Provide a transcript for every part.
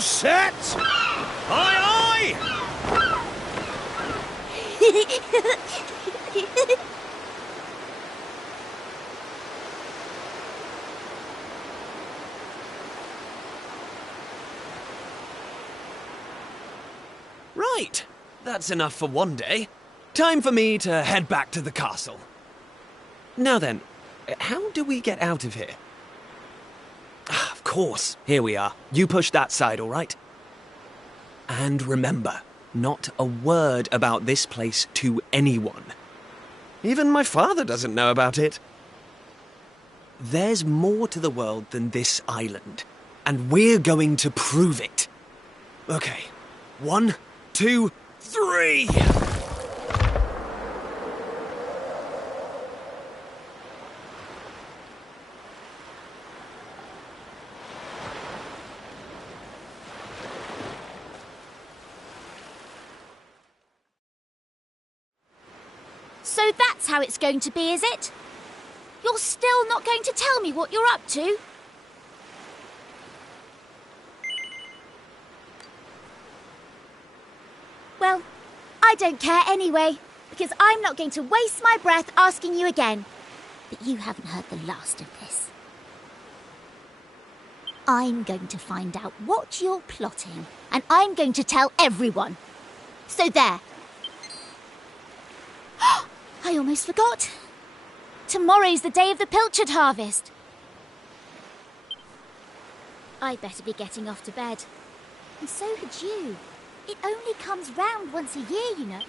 All set? Aye, aye! Right, that's enough for one day. Time for me to head back to the castle. Now then, how do we get out of here? Ah, of course, here we are. You push that side, all right? And remember, not a word about this place to anyone. Even my father doesn't know about it. There's more to the world than this island, and we're going to prove it. Okay, 1, 2, 3! So that's how it's going to be, is it? You're still not going to tell me what you're up to? Well, I don't care anyway, because I'm not going to waste my breath asking you again. But you haven't heard the last of this. I'm going to find out what you're plotting, and I'm going to tell everyone. So there. I almost forgot. Tomorrow's the day of the pilchard harvest. I'd better be getting off to bed. And so had you. It only comes round once a year, you know.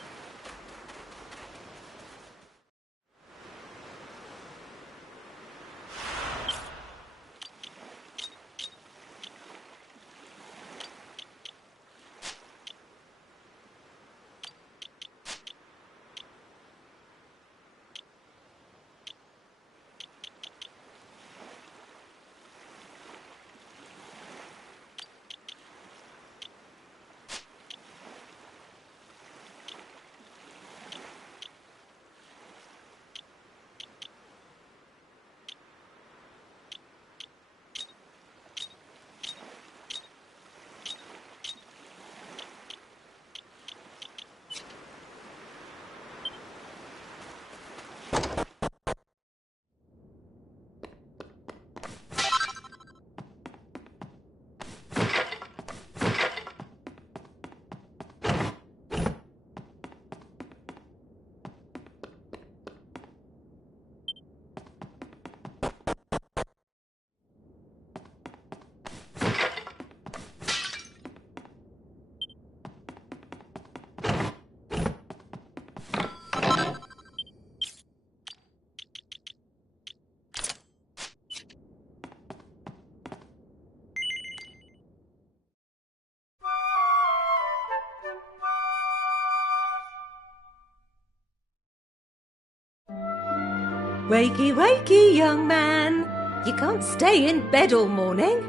Wakey, wakey, young man. You can't stay in bed all morning.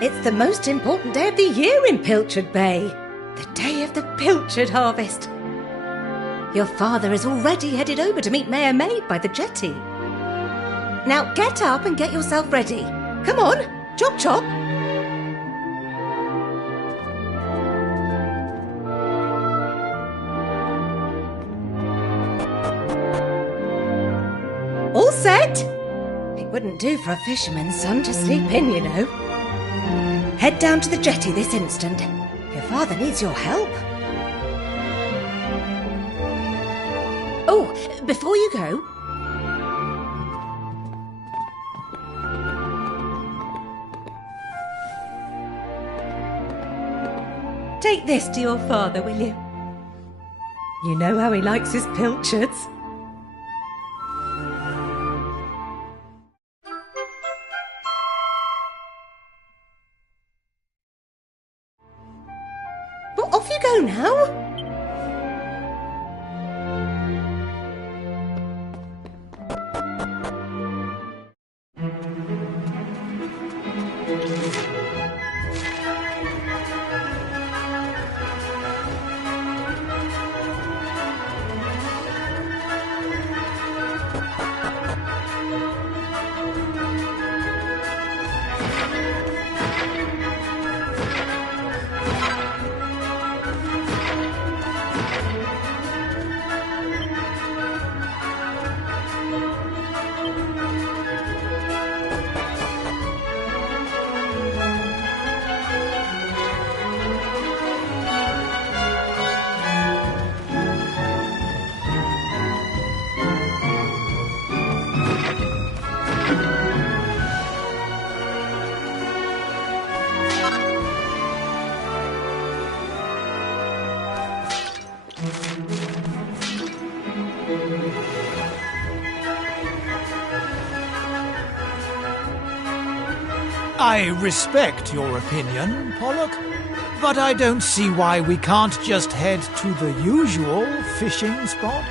It's the most important day of the year in Pilchard Bay. The day of the pilchard harvest. Your father is already headed over to meet Mayor Maid by the jetty. Now get up and get yourself ready. Come on, chop chop. All set? It wouldn't do for a fisherman's son to sleep in, you know. Head down to the jetty this instant. Your father needs your help. Oh, before you go... take this to your father, will you? You know how he likes his pilchards. Well, off you go now. I respect your opinion, Pollock, but I don't see why we can't just head to the usual fishing spot.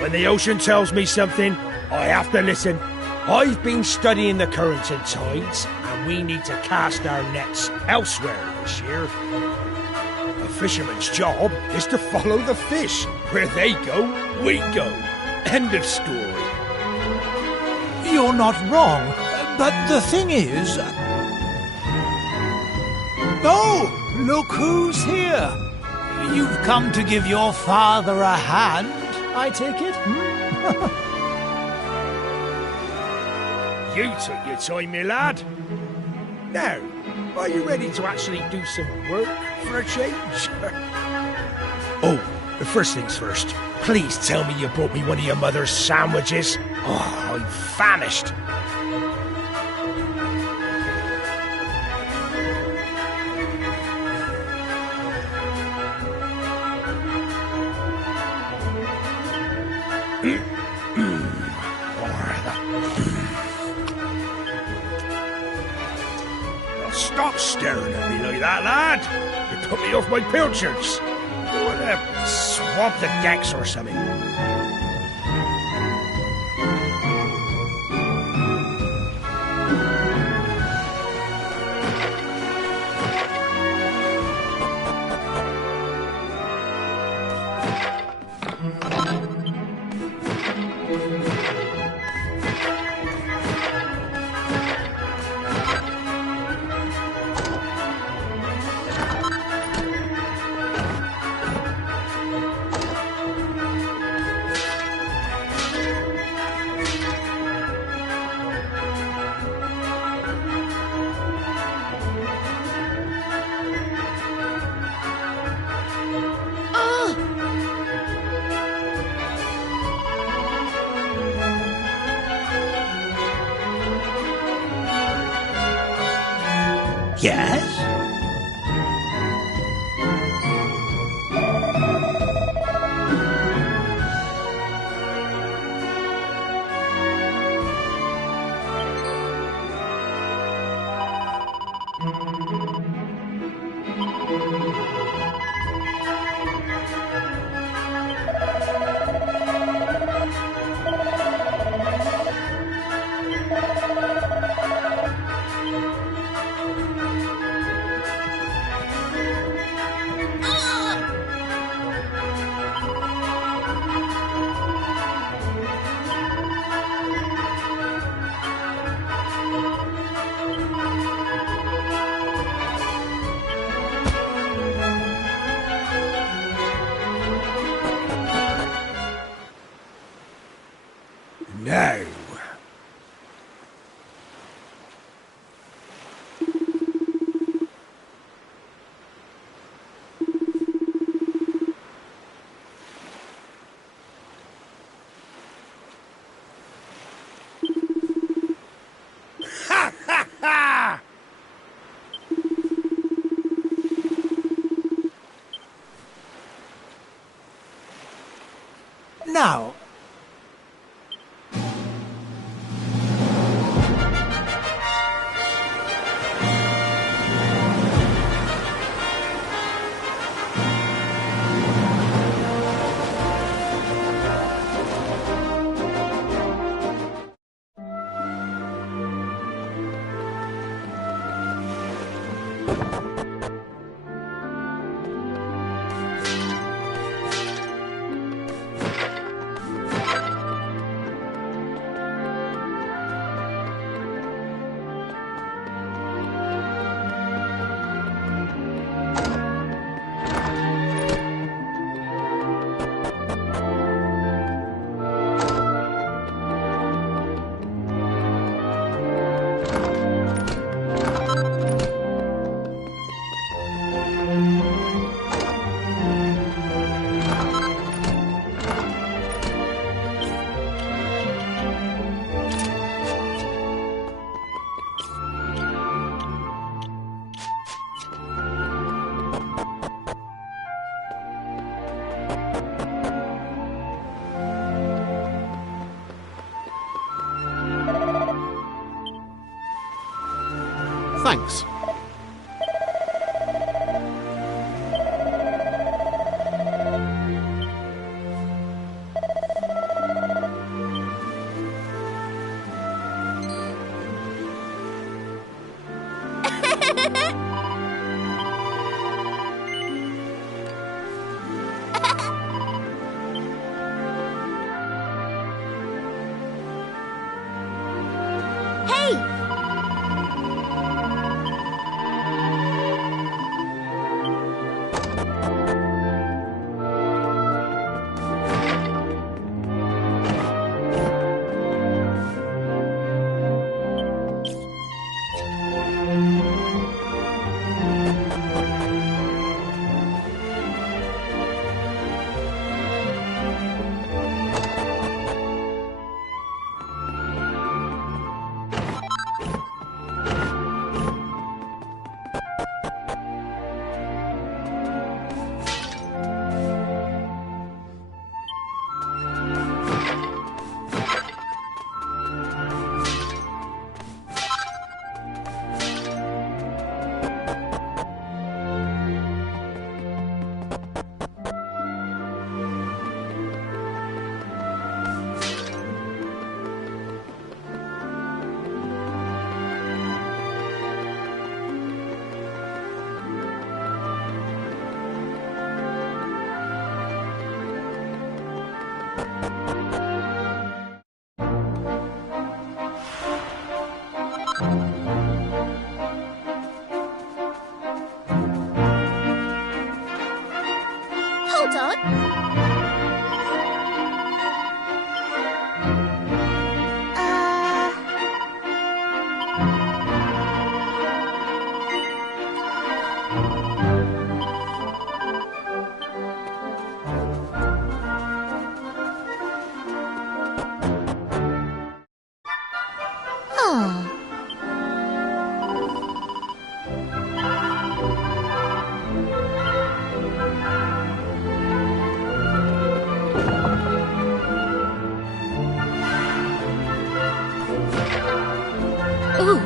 When the ocean tells me something, I have to listen. I've been studying the currents and tides, and we need to cast our nets elsewhere this year. A fisherman's job is to follow the fish. Where they go, we go. End of story. You're not wrong, but the thing is... Oh, look who's here. You've come to give your father a hand, I take it? You took your time, my lad. Now, are you ready to actually do some work for a change? Oh, first things first. Please tell me you brought me one of your mother's sandwiches. Oh, I'm famished. Stop staring at me like that, lad. You put me off my pilchards. You want to swab the decks or something? Yes? No. Ha ha ha! Now, Thanks. Hold on. Oh. Ooh.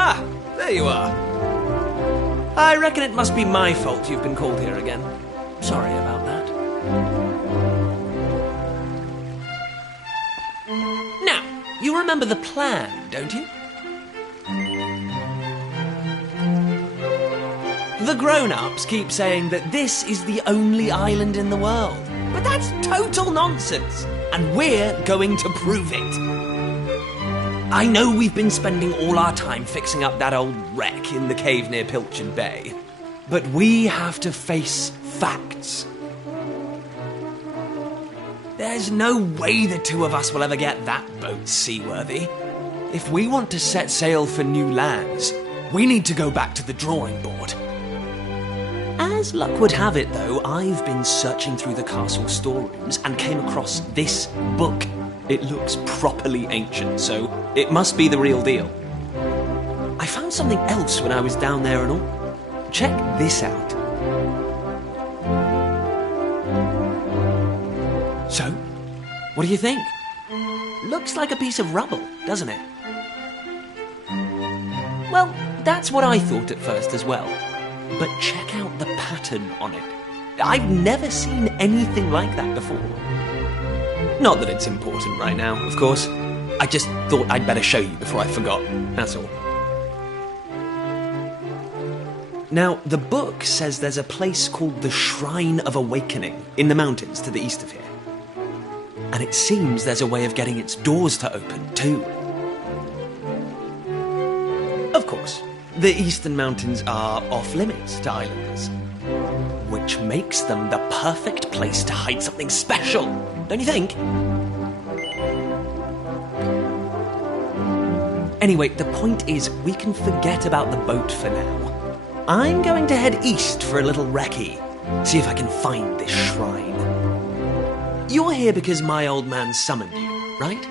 Ah, there you are. I reckon it must be my fault you've been called here again. Sorry about that. Now, you remember the plan, don't you? The grown-ups keep saying that this is the only island in the world. But that's total nonsense, and we're going to prove it. I know we've been spending all our time fixing up that old wreck in the cave near Pilchard Bay, but we have to face facts. There's no way the two of us will ever get that boat seaworthy. If we want to set sail for new lands, we need to go back to the drawing board. As luck would have it, though, I've been searching through the castle storerooms and came across this book. It looks properly ancient, so it must be the real deal. I found something else when I was down there and all. Check this out. So, what do you think? Looks like a piece of rubble, doesn't it? Well, that's what I thought at first as well. But check out the pattern on it. I've never seen anything like that before. Not that it's important right now, of course. I just thought I'd better show you before I forgot, that's all. Now, the book says there's a place called the Shrine of Awakening in the mountains to the east of here. And it seems there's a way of getting its doors to open, too. Of course, the eastern mountains are off-limits to islanders, which makes them the perfect place to hide something special, don't you think? Anyway, the point is, we can forget about the boat for now. I'm going to head east for a little recce, see if I can find this shrine. You're here because my old man summoned you, right?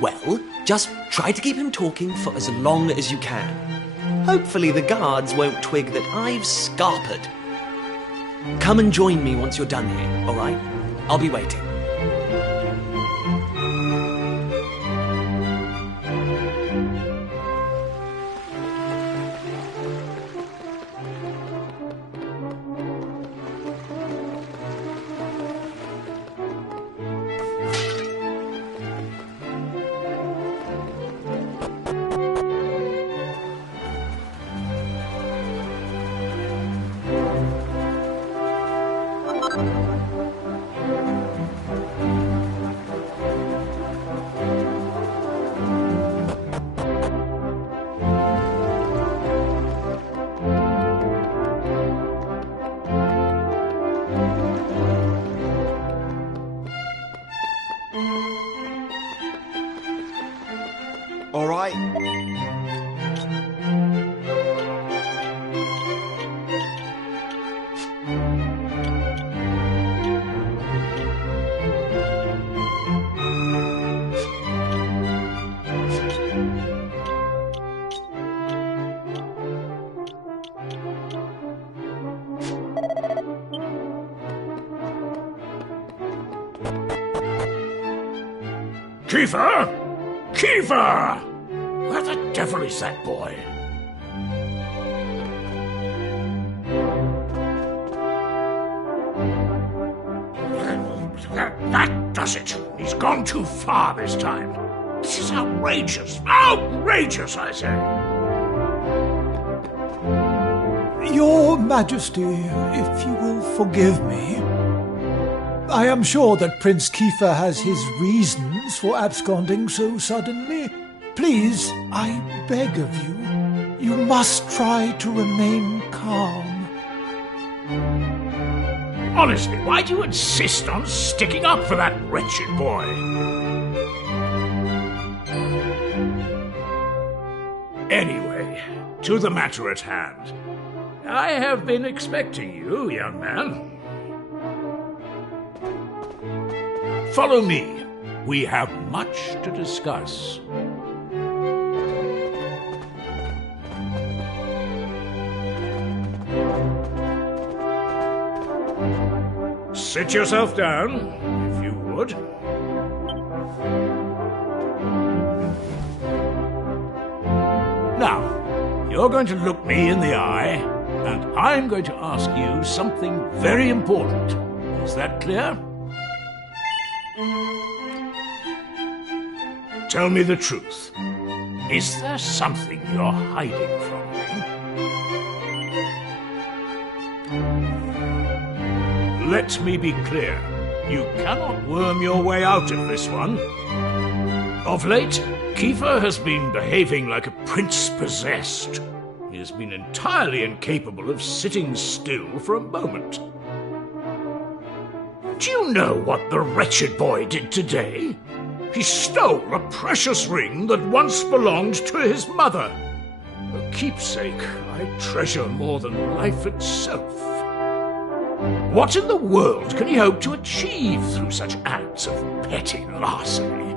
Well, just try to keep him talking for as long as you can. Hopefully the guards won't twig that I've scarpered. Come and join me once you're done here, all right? I'll be waiting. All right. Kiefer! Kiefer! Where the devil is that boy? That does it. He's gone too far this time. This is outrageous. Outrageous, I say. Your Majesty, if you will forgive me, I am sure that Prince Kiefer has his reasons for absconding so suddenly. Please, I beg of you, you must try to remain calm. Honestly, why do you insist on sticking up for that wretched boy? Anyway, to the matter at hand. I have been expecting you, young man. Follow me. We have much to discuss. Sit yourself down, if you would. Now, you're going to look me in the eye, and I'm going to ask you something very important. Is that clear? Tell me the truth. Is there something you're hiding from me? Let me be clear. You cannot worm your way out of this one. Of late, Kiefer has been behaving like a prince possessed. He has been entirely incapable of sitting still for a moment. Do you know what the wretched boy did today? He stole a precious ring that once belonged to his mother. A keepsake I treasure more than life itself. What in the world can he hope to achieve through such acts of petty larceny?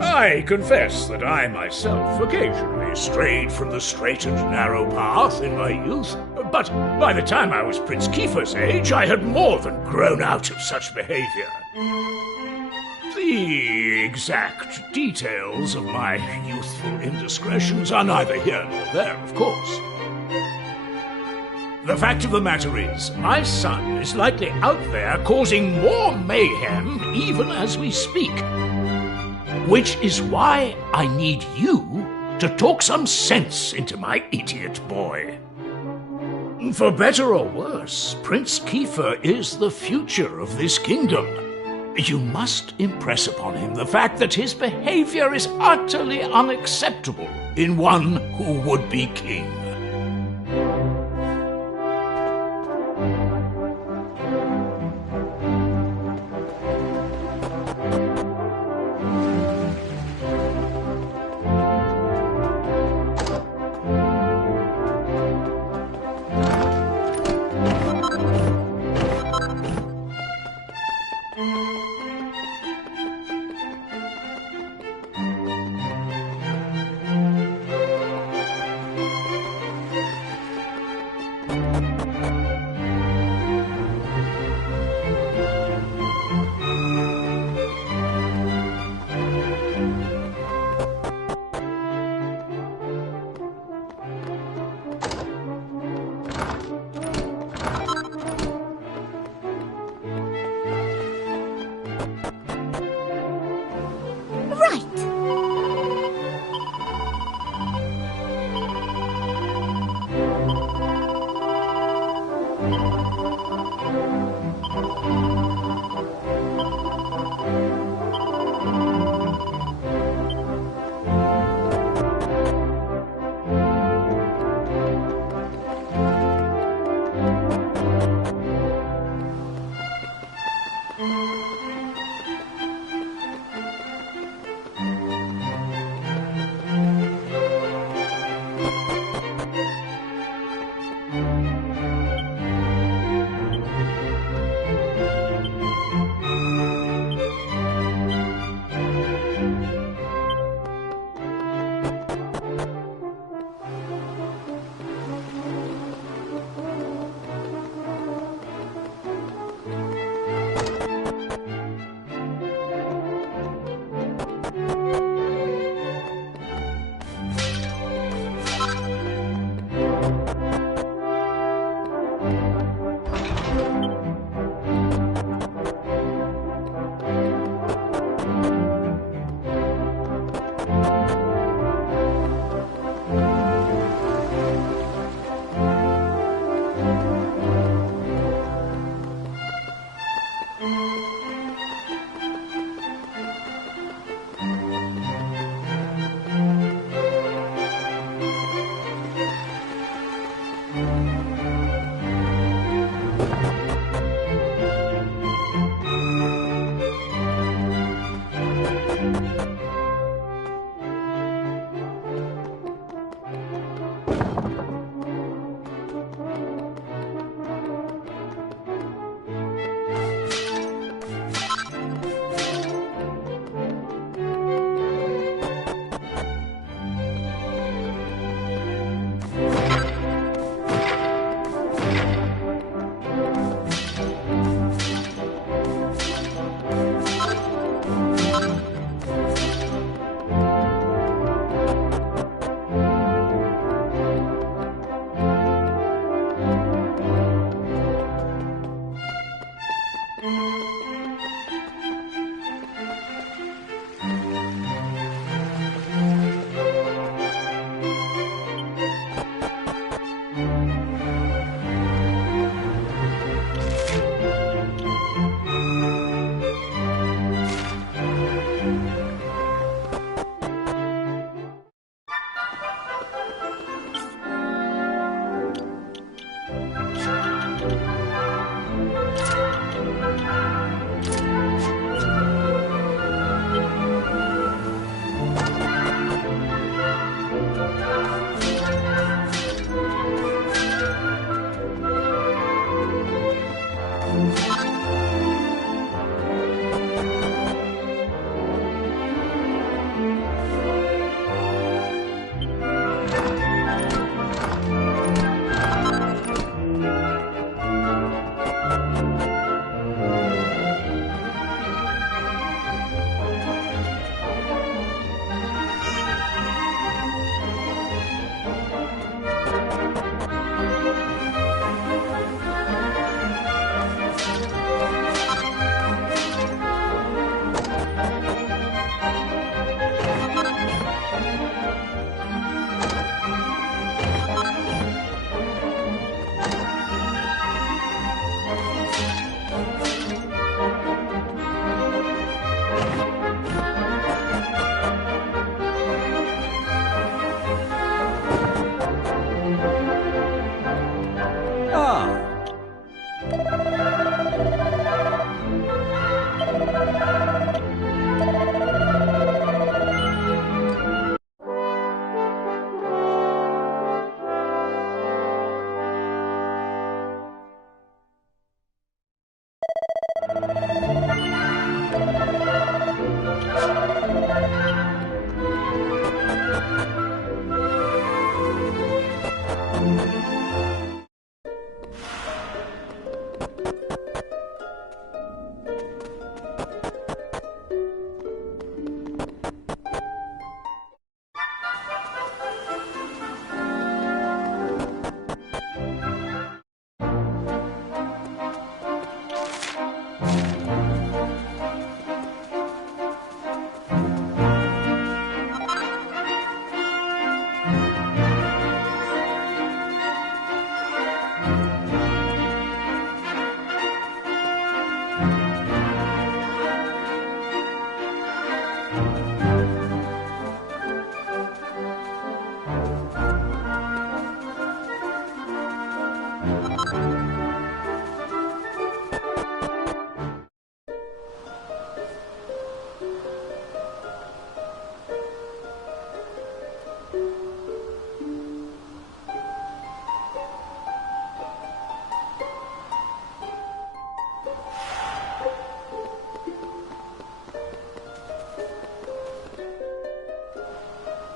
I confess that I myself occasionally strayed from the straight and narrow path in my youth, but by the time I was Prince Kiefer's age, I had more than grown out of such behavior. The exact details of my youthful indiscretions are neither here nor there, of course. The fact of the matter is, my son is likely out there causing more mayhem even as we speak. Which is why I need you to talk some sense into my idiot boy. For better or worse, Prince Kiefer is the future of this kingdom. You must impress upon him the fact that his behavior is utterly unacceptable in one who would be king.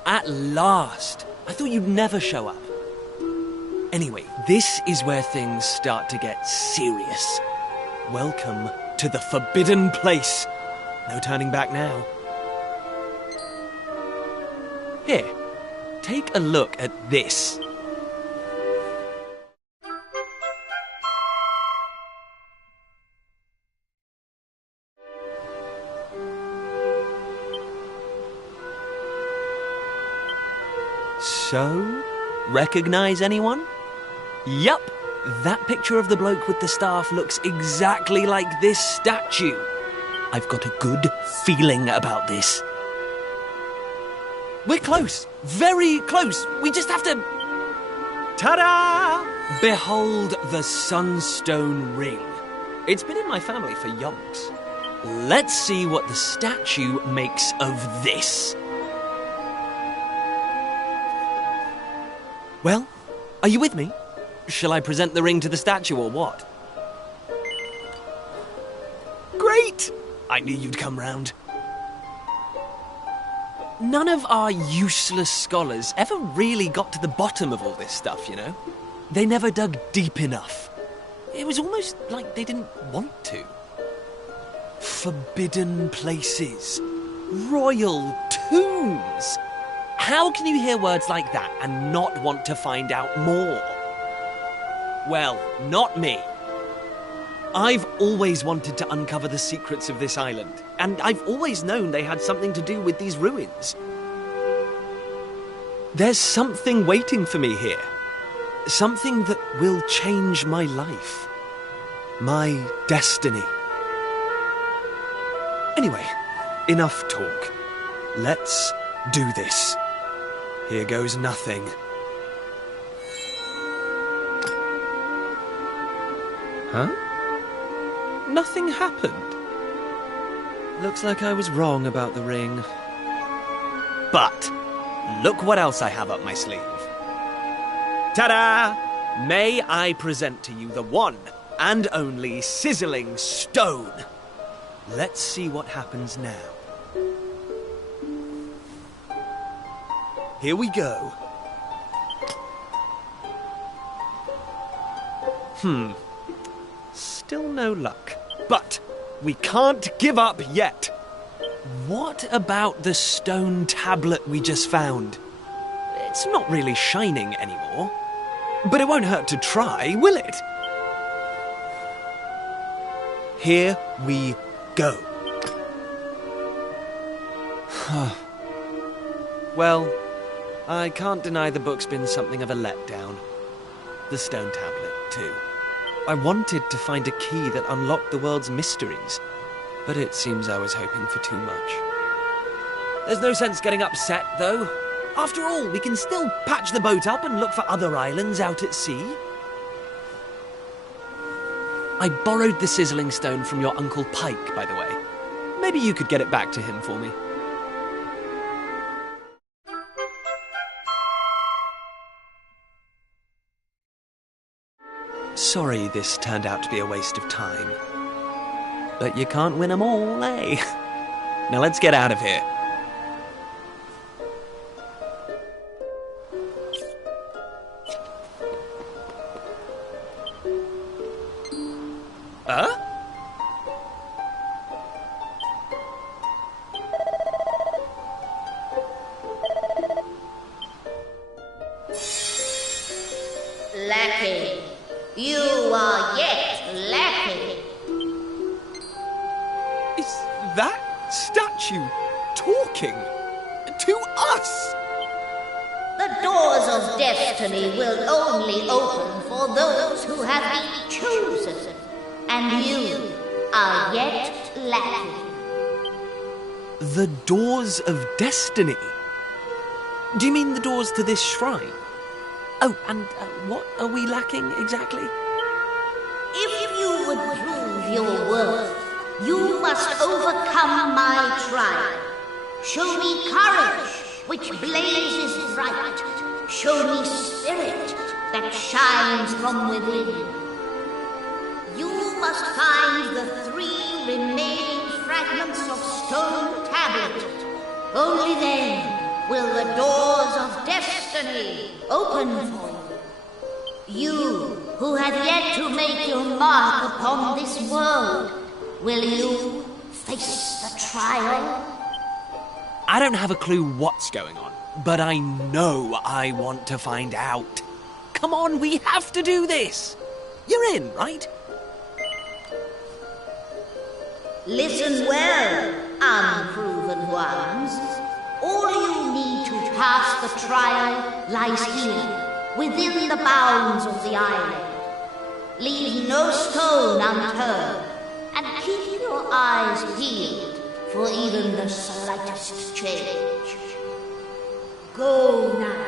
At last! I thought you'd never show up. Anyway, this is where things start to get serious. Welcome to the forbidden place. No turning back now. Here, take a look at this. So, recognize anyone? Yup, that picture of the bloke with the staff looks exactly like this statue. I've got a good feeling about this. We're close, very close. We just have to... Ta-da! Behold the Sunstone Ring. It's been in my family for yonks. Let's see what the statue makes of this. Well, are you with me? Shall I present the ring to the statue or what? Great! I knew you'd come round. None of our useless scholars ever really got to the bottom of all this stuff, you know? They never dug deep enough. It was almost like they didn't want to. Forbidden places. Royal tombs. How can you hear words like that and not want to find out more? Well, not me. I've always wanted to uncover the secrets of this island, and I've always known they had something to do with these ruins. There's something waiting for me here. Something that will change my life. My destiny. Anyway, enough talk. Let's do this. Here goes nothing. Huh? Nothing happened. Looks like I was wrong about the ring. But look what else I have up my sleeve. Ta-da! May I present to you the one and only sizzling stone. Let's see what happens now. Here we go. Still no luck. But we can't give up yet. What about the stone tablet we just found? It's not really shining anymore. But it won't hurt to try, will it? Here we go. Well, I can't deny the book's been something of a letdown. The stone tablet, too. I wanted to find a key that unlocked the world's mysteries, but it seems I was hoping for too much. There's no sense getting upset, though. After all, we can still patch the boat up and look for other islands out at sea. I borrowed the sizzling stone from your Uncle Pike, by the way. Maybe you could get it back to him for me. Sorry this turned out to be a waste of time. But you can't win 'em all, eh? Now let's get out of here. Huh? Lackey, you are yet lacking. Is that statue talking to us? The doors of destiny will only open for those who have been chosen, and you are yet lacking. The doors of destiny? Do you mean the doors to this shrine? Oh, and what are we lacking exactly? If you would prove your worth, you must overcome my trial. Show me courage, which blazes bright. Show me spirit that shines from within. You must find the 3 remaining fragments of stone tablet. Only then will the doors of destiny open for you. You who have yet to make your mark upon this world, will you face the trial? I don't have a clue what's going on, but I know I want to find out. Come on, we have to do this. You're in, right? Listen well, unproven ones. All you need to pass the trial lies here, within the bounds of the island. Leave no stone unturned, and keep your eyes peeled for even the slightest change. Go now.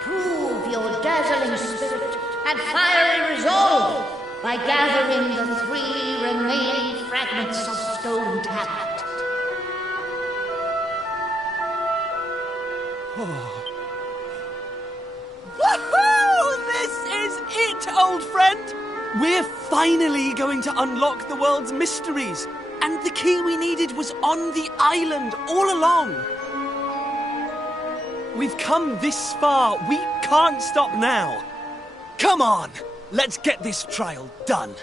Prove your dazzling spirit and fiery resolve by gathering the 3 remaining fragments of stone tablet. Woohoo! This is it, old friend! We're finally going to unlock the world's mysteries, and the key we needed was on the island all along. We've come this far. We can't stop now. Come on, let's get this trial done.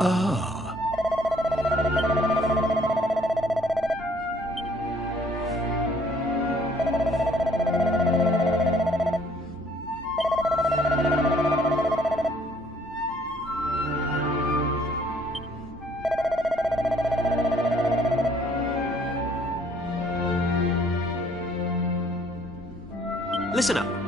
Ah. Listen up.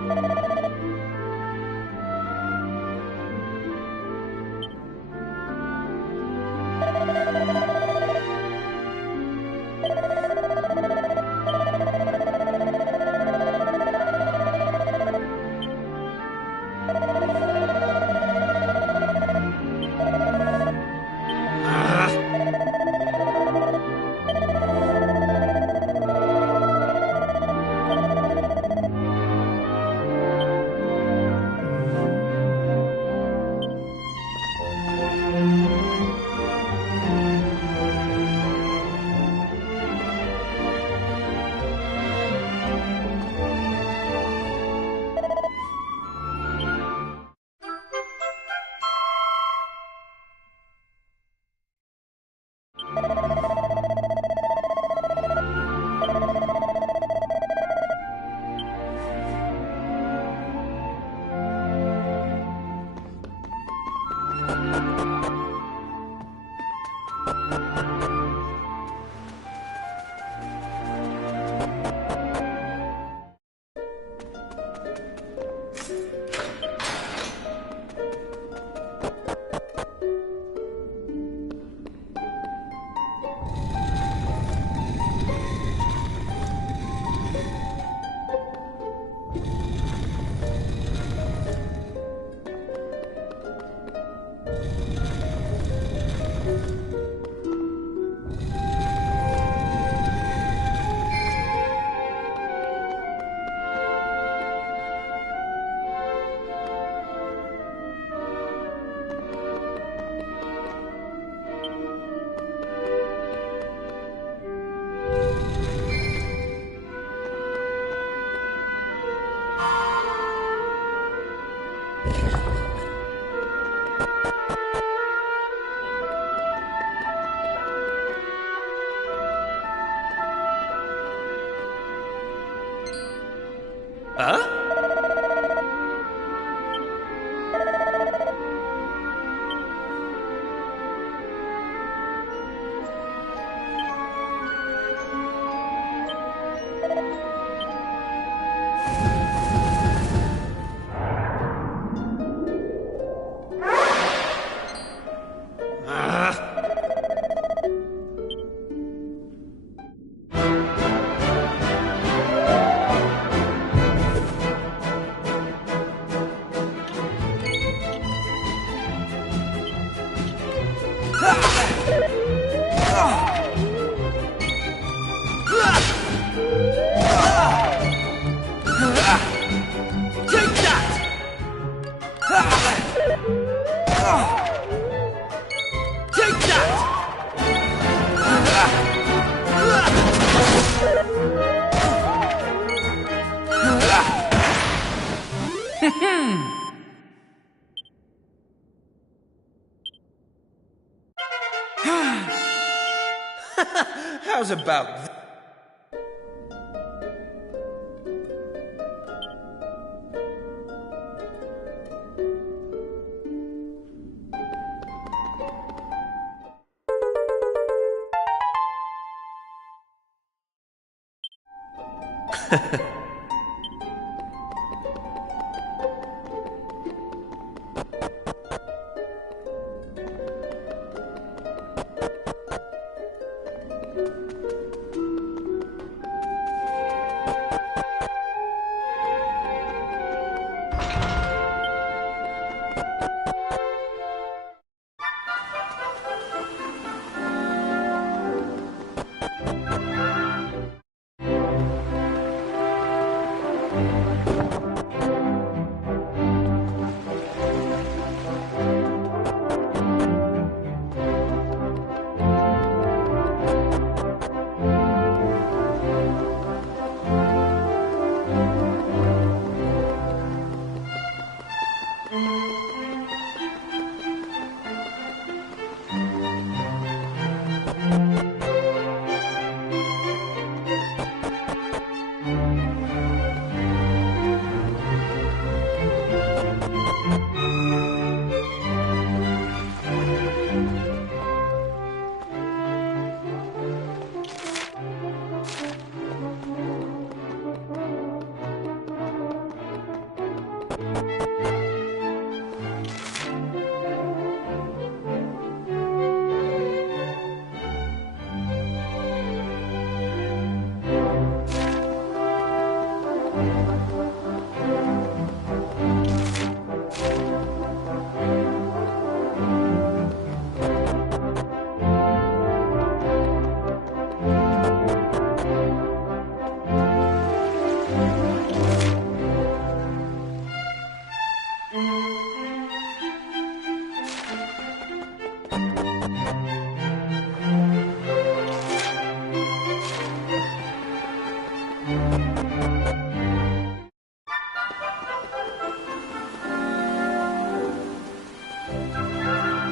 Huh? How's about that?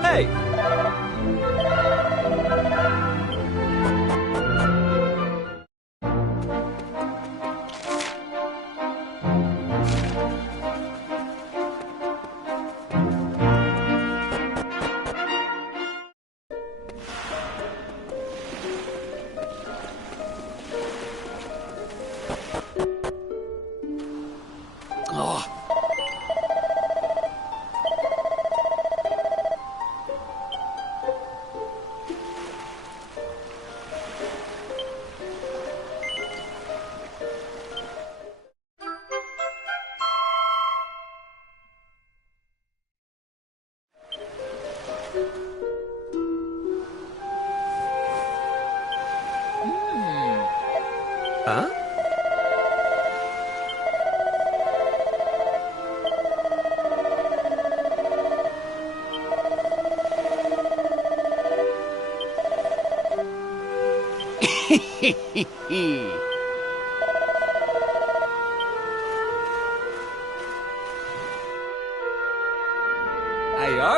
Hey! Huh? Hey-o!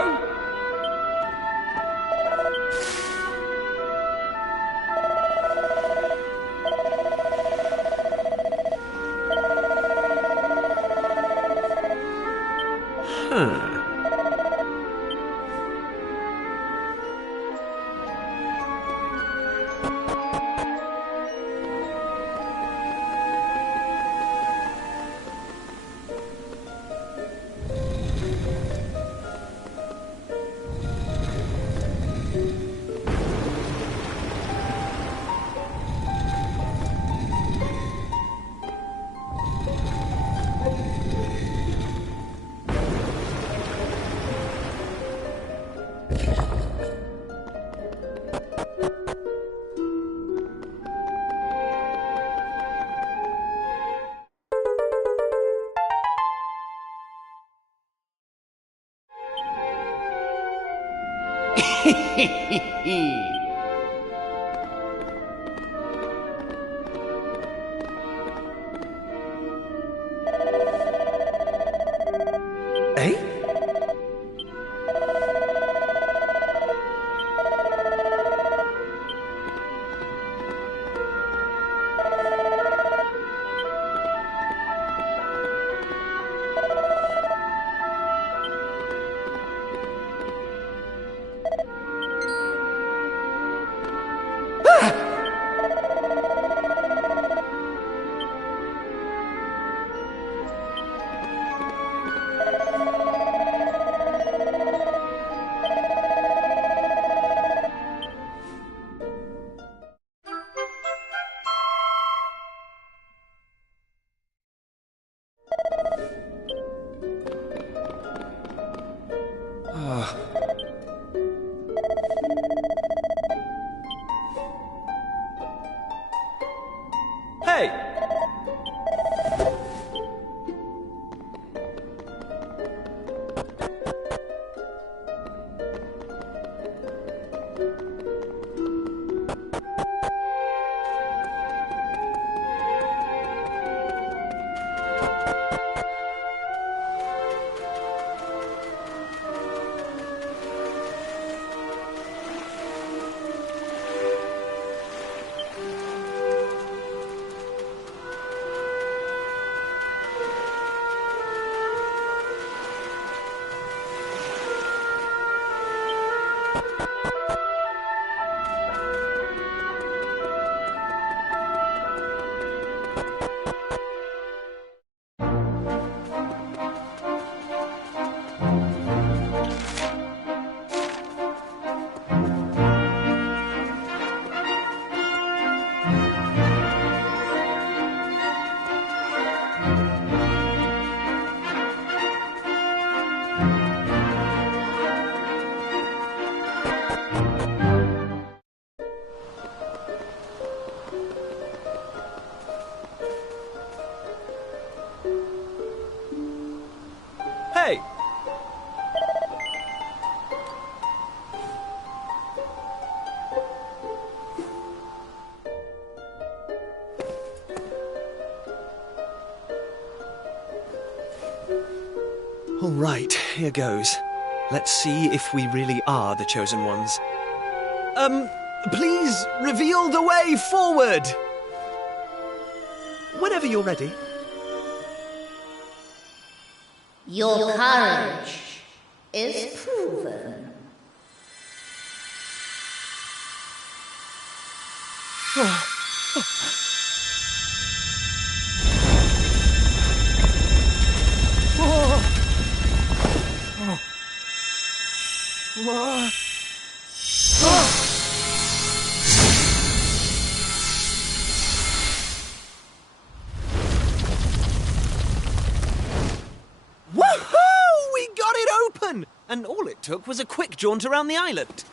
Huh. Eh? Hey! here goes. Let's see if we really are the chosen ones. Please reveal the way forward! Whenever you're ready. Your courage is proven. Woohoo! We got it open! And all it took was a quick jaunt around the island.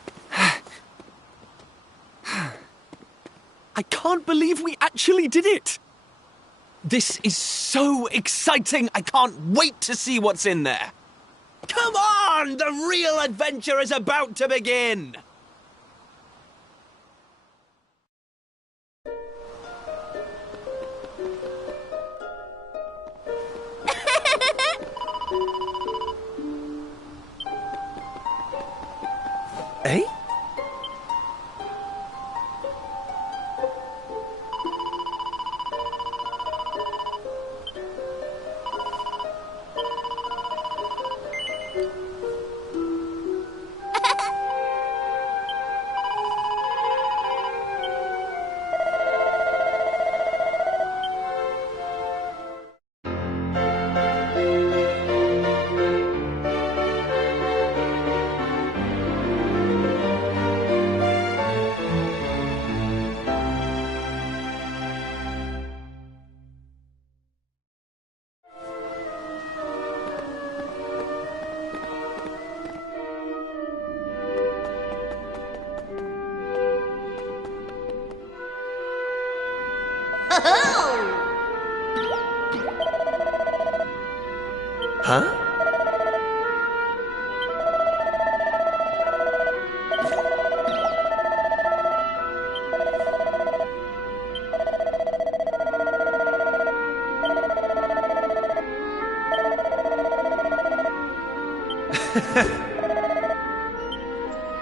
I can't believe we actually did it! This is so exciting! I can't wait to see what's in there! Come on! The real adventure is about to begin! Eh? Huh?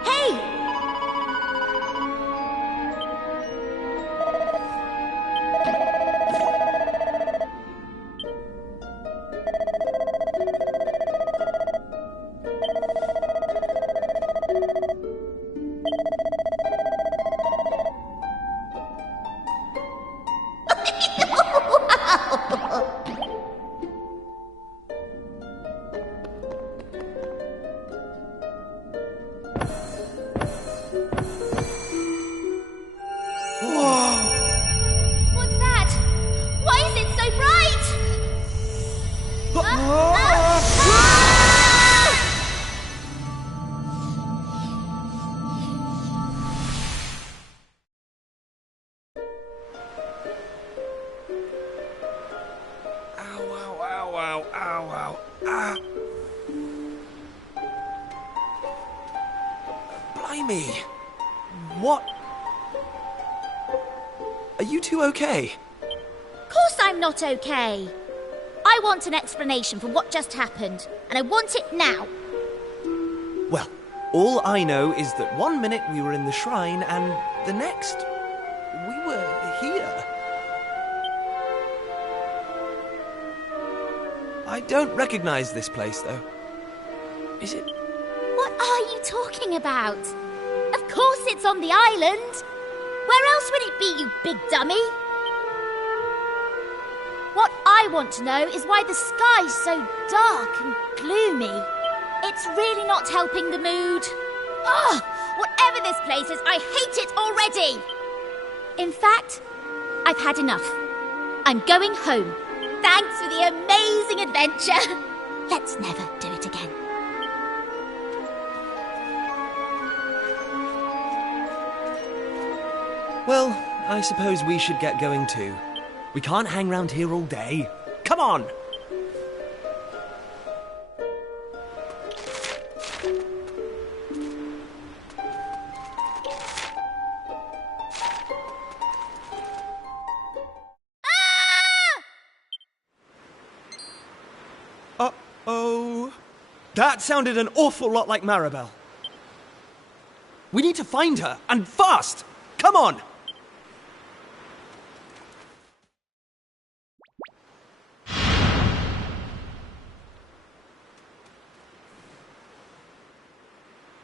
Hey! What's that? Why is it so bright? Ow, ow, ow, ow, ow, ow. Ah. Blimey. What? Are you two okay? Of course I'm not okay. I want an explanation for what just happened, and I want it now. Well, all I know is that 1 minute we were in the shrine and the next we were here. I don't recognize this place, though. Is it? What are you talking about? Of course it's on the island. Where else would it be, you big dummy? What I want to know is why the sky's so dark and gloomy. It's really not helping the mood. Ugh! Whatever this place is, I hate it already! In fact, I've had enough. I'm going home. Thanks for the amazing adventure. Let's never do it again. Well, I suppose we should get going too. We can't hang round here all day. Come on! Uh-oh. That sounded an awful lot like Maribel. We need to find her, and fast! Come on!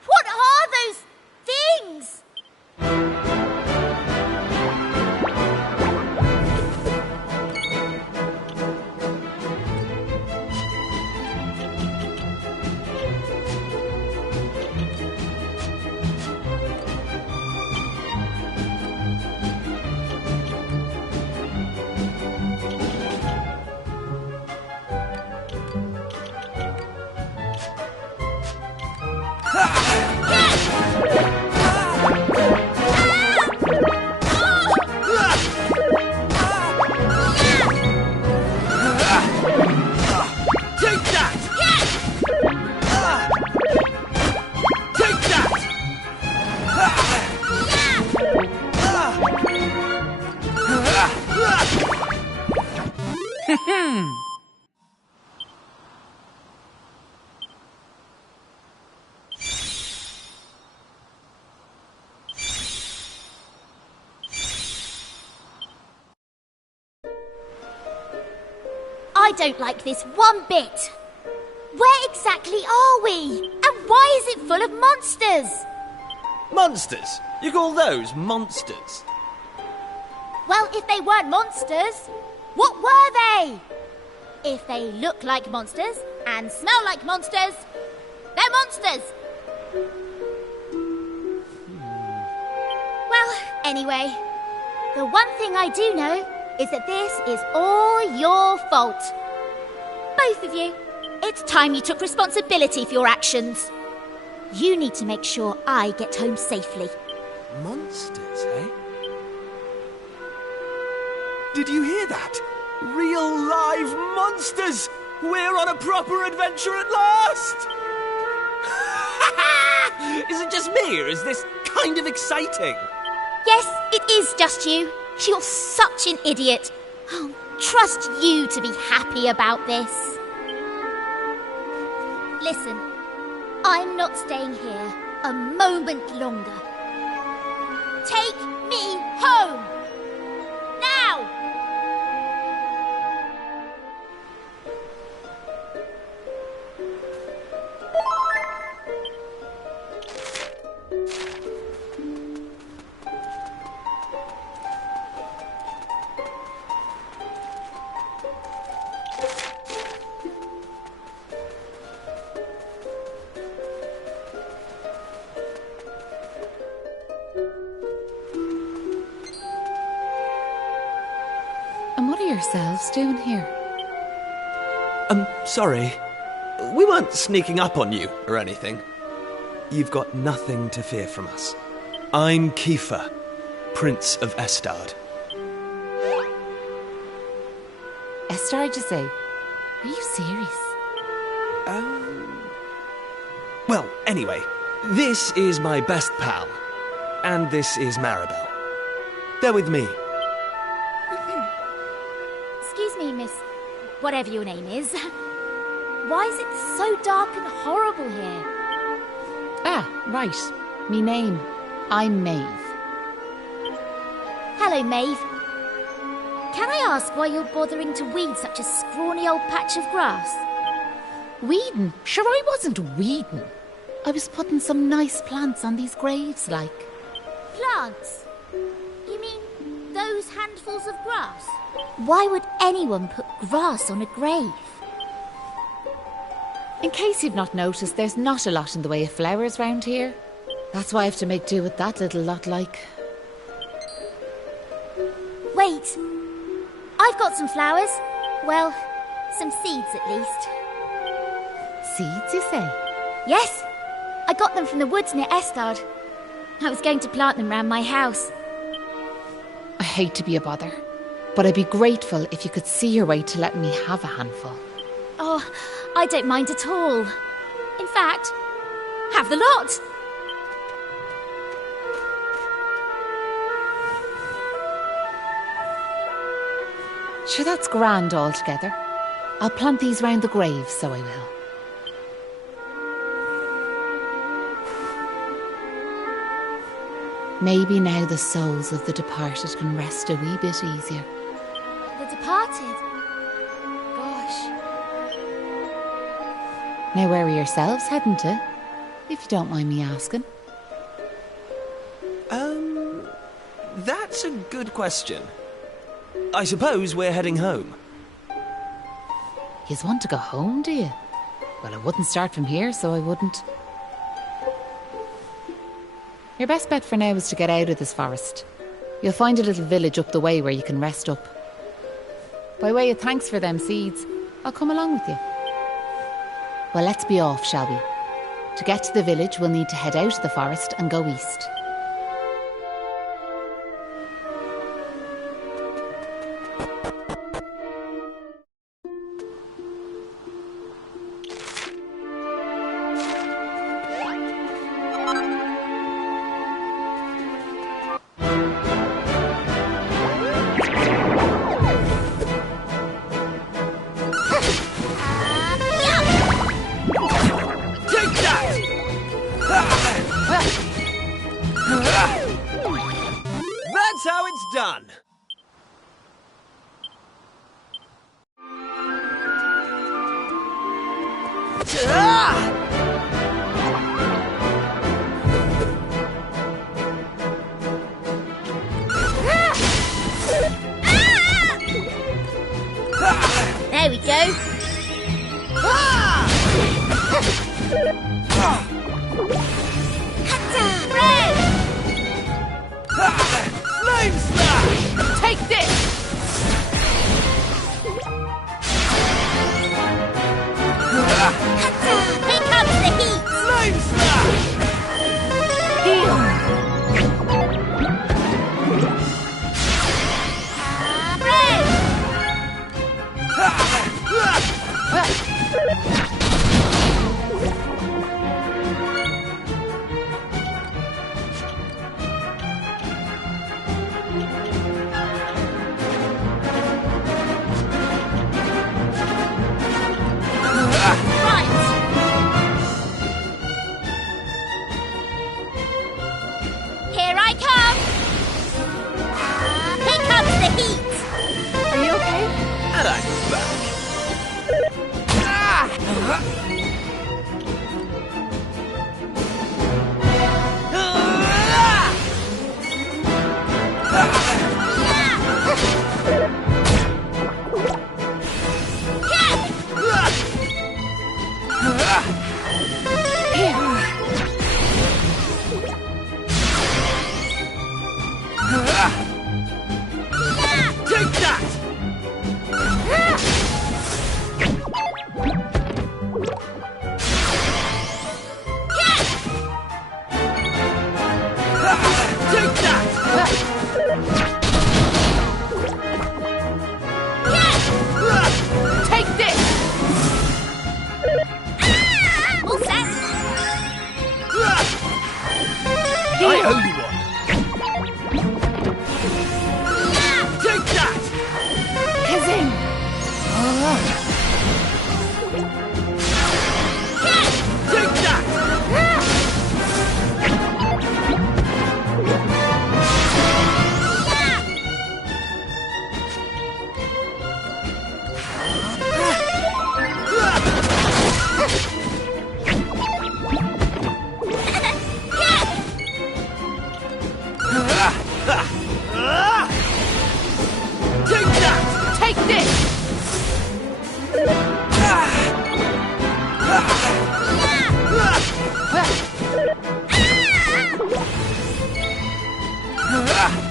What are those things? I don't like this one bit. Where exactly are we? And why is it full of monsters? Monsters? You call those monsters? Well, if they weren't monsters, what were they? If they look like monsters and smell like monsters, they're monsters. Well, anyway, the one thing I do know is that this is all your fault. Both of you. It's time you took responsibility for your actions. You need to make sure I get home safely. Monsters, eh? Did you hear that? Real live monsters! We're on a proper adventure at last! Is it just me, or is this kind of exciting? Yes, it is just you. You're such an idiot. I'll trust you to be happy about this. Listen, I'm not staying here a moment longer. Take me home! Now! And what are yourselves doing here? Sorry. We weren't sneaking up on you or anything. You've got nothing to fear from us. I'm Kiefer, Prince of Estard. Estard, you say? Are you serious? Well, anyway, this is my best pal. And this is Maribel. They're with me. Excuse me, miss, whatever your name is. Why is it so dark and horrible here? Ah, right. Me name. I'm Maeve. Hello, Maeve. Can I ask why you're bothering to weed such a scrawny old patch of grass? Weeding? Sure, I wasn't weeding. I was putting some nice plants on these graves, like. Plants? You mean those handfuls of grass? Why would anyone put grass on a grave? In case you've not noticed, there's not a lot in the way of flowers round here. That's why I have to make do with that little lot, like. Wait. I've got some flowers. Well, some seeds at least. Seeds, you say? Yes. I got them from the woods near Estard. I was going to plant them round my house. I hate to be a bother, but I'd be grateful if you could see your way to letting me have a handful. Oh, I don't mind at all. In fact, have the lot. Sure, that's grand altogether. I'll plant these round the graves, so I will. Maybe now the souls of the departed can rest a wee bit easier. The departed? Gosh. Now where are yourselves heading to? If you don't mind me asking. That's a good question. I suppose we're heading home. Yous want to go home, do you? Well, I wouldn't start from here, so I wouldn't. Your best bet for now is to get out of this forest. You'll find a little village up the way where you can rest up. By way of thanks for them seeds, I'll come along with you. Well, let's be off, shall we? To get to the village, we'll need to head out of the forest and go east. That's how it's done. There we go. Flame slash! Take this! Here comes the heat. Flame slash! Heal! Here I come! Here comes the heat! Are you okay? And I'm back. Take that! Take that! Take this! All set. I owe you one. Take that! Kazing! Take that! Take that! Take this!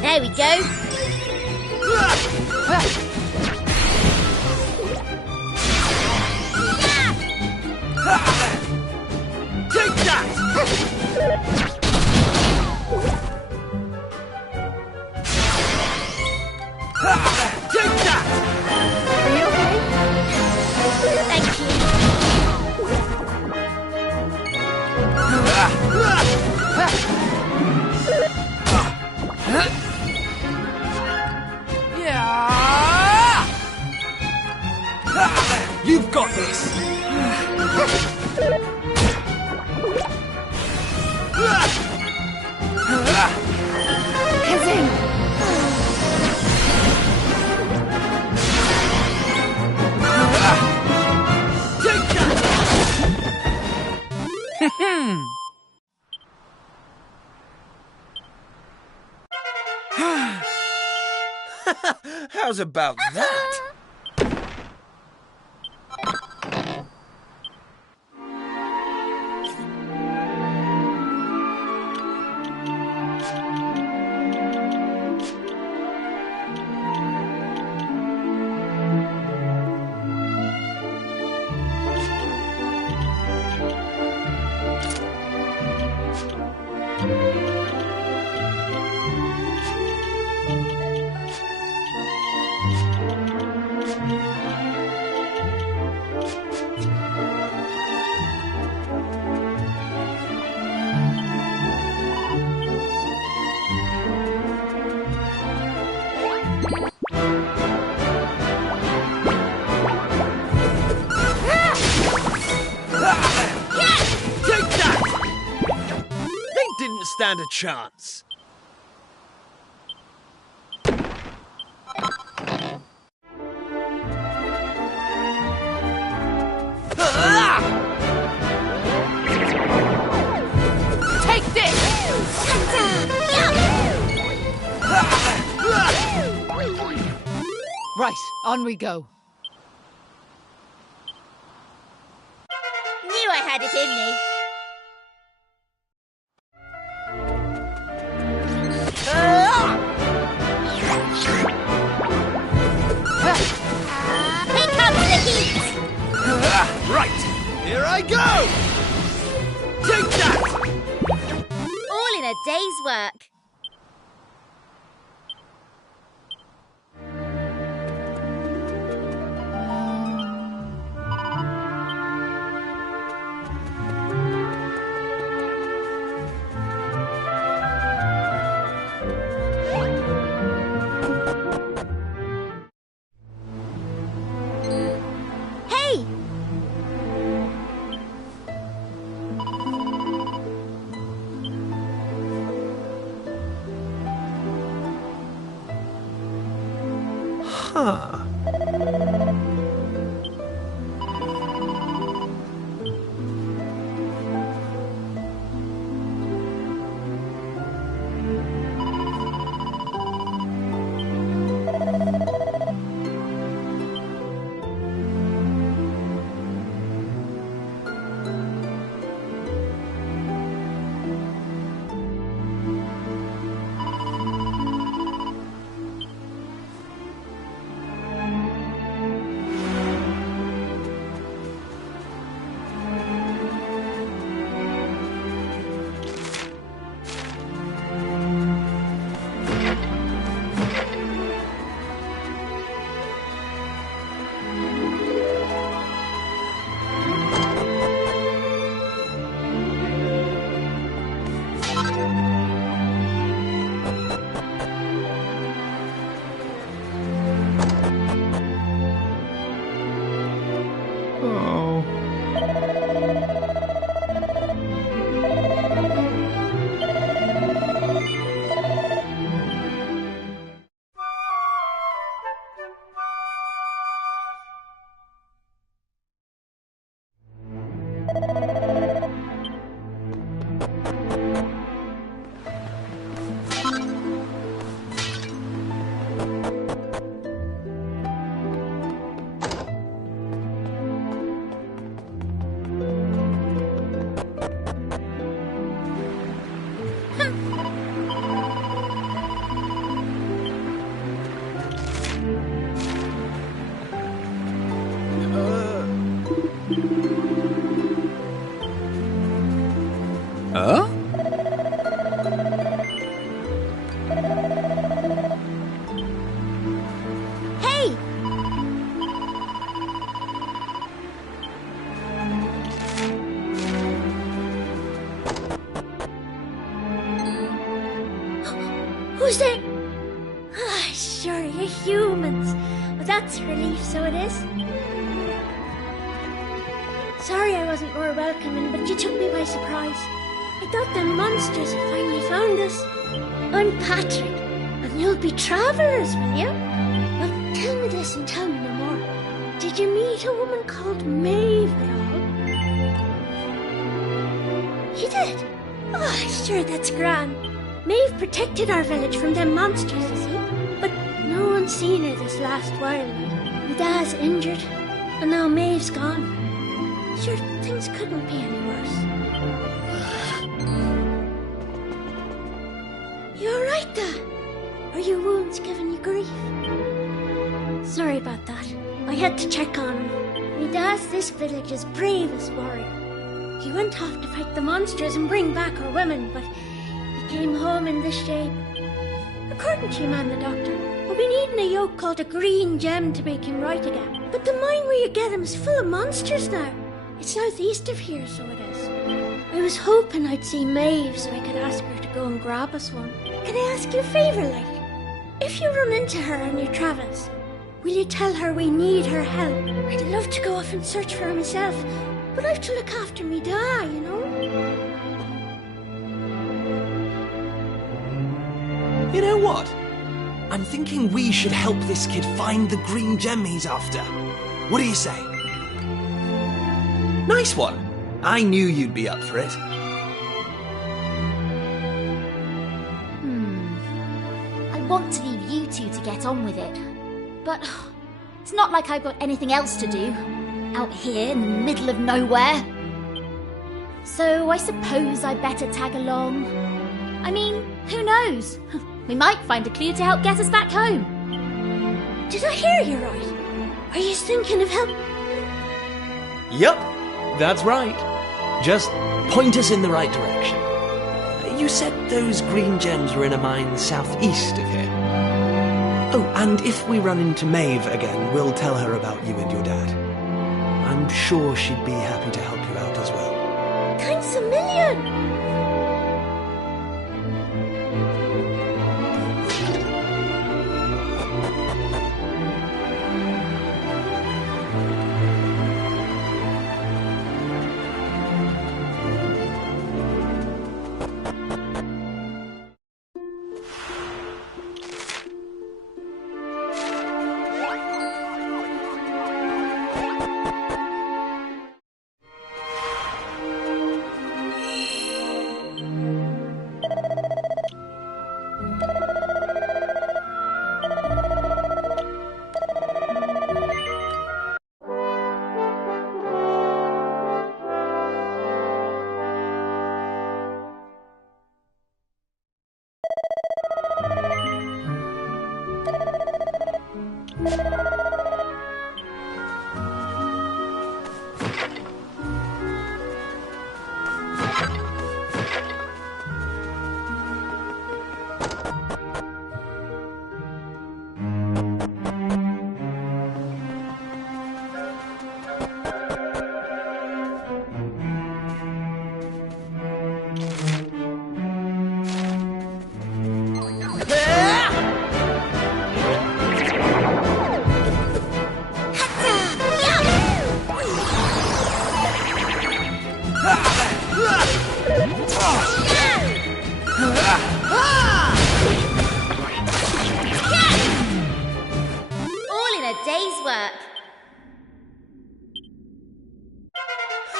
There we go. Take that! Take that! Are you okay? Thank you. You've got this! How's about that? Stand a chance. Take this! Right, on we go. Knew I had it in me. Here comes the heat! Right, here I go! Take that! All in a day's work. Hey! Huh. Huh? Hey! Who's there? Ah, sure, you're humans. Well, that's a relief, so it is. Sorry I wasn't more welcoming, but you took me by surprise. I thought the monsters had finally found us. I'm Patrick, and you'll be travellers, will you? Well, tell me this and tell me no more. Did you meet a woman called Maeve at all? You did? Oh, sure, that's grand. Maeve protected our village from them monsters, you see. But no one's seen her this last while. My dad's injured, and now Maeve's gone. Sure, things couldn't be any worse. You alright, Dad? Are your wounds giving you grief? Sorry about that. I had to check on him. My dad's this village's bravest warrior. He went off to fight the monsters and bring back our women, but he came home in this shape. According to your man, the doctor, we'll be needing a yoke called a green gem to make him right again. But the mine where you get him is full of monsters now. It's southeast of here, so it is. I was hoping I'd see Maeve so I could ask her to go and grab us one. Can I ask you a favour, like? If you run into her on your travels, will you tell her we need her help? I'd love to go off and search for her myself, but I've to look after me da, you know? You know what? I'm thinking we should help this kid find the green gem he's after. What do you say? Nice one. I knew you'd be up for it. I want to leave you two to get on with it. But it's not like I've got anything else to do. Out here in the middle of nowhere. So I suppose I better tag along. I mean, who knows? We might find a clue to help get us back home. Did I hear you right? Are you thinking of help? Yup, that's right. Just point us in the right direction. You said those green gems were in a mine southeast of here. Oh, and if we run into Maeve again, we'll tell her about you and your dad. I'm sure she'd be happy to help you out as well. Thanks a million!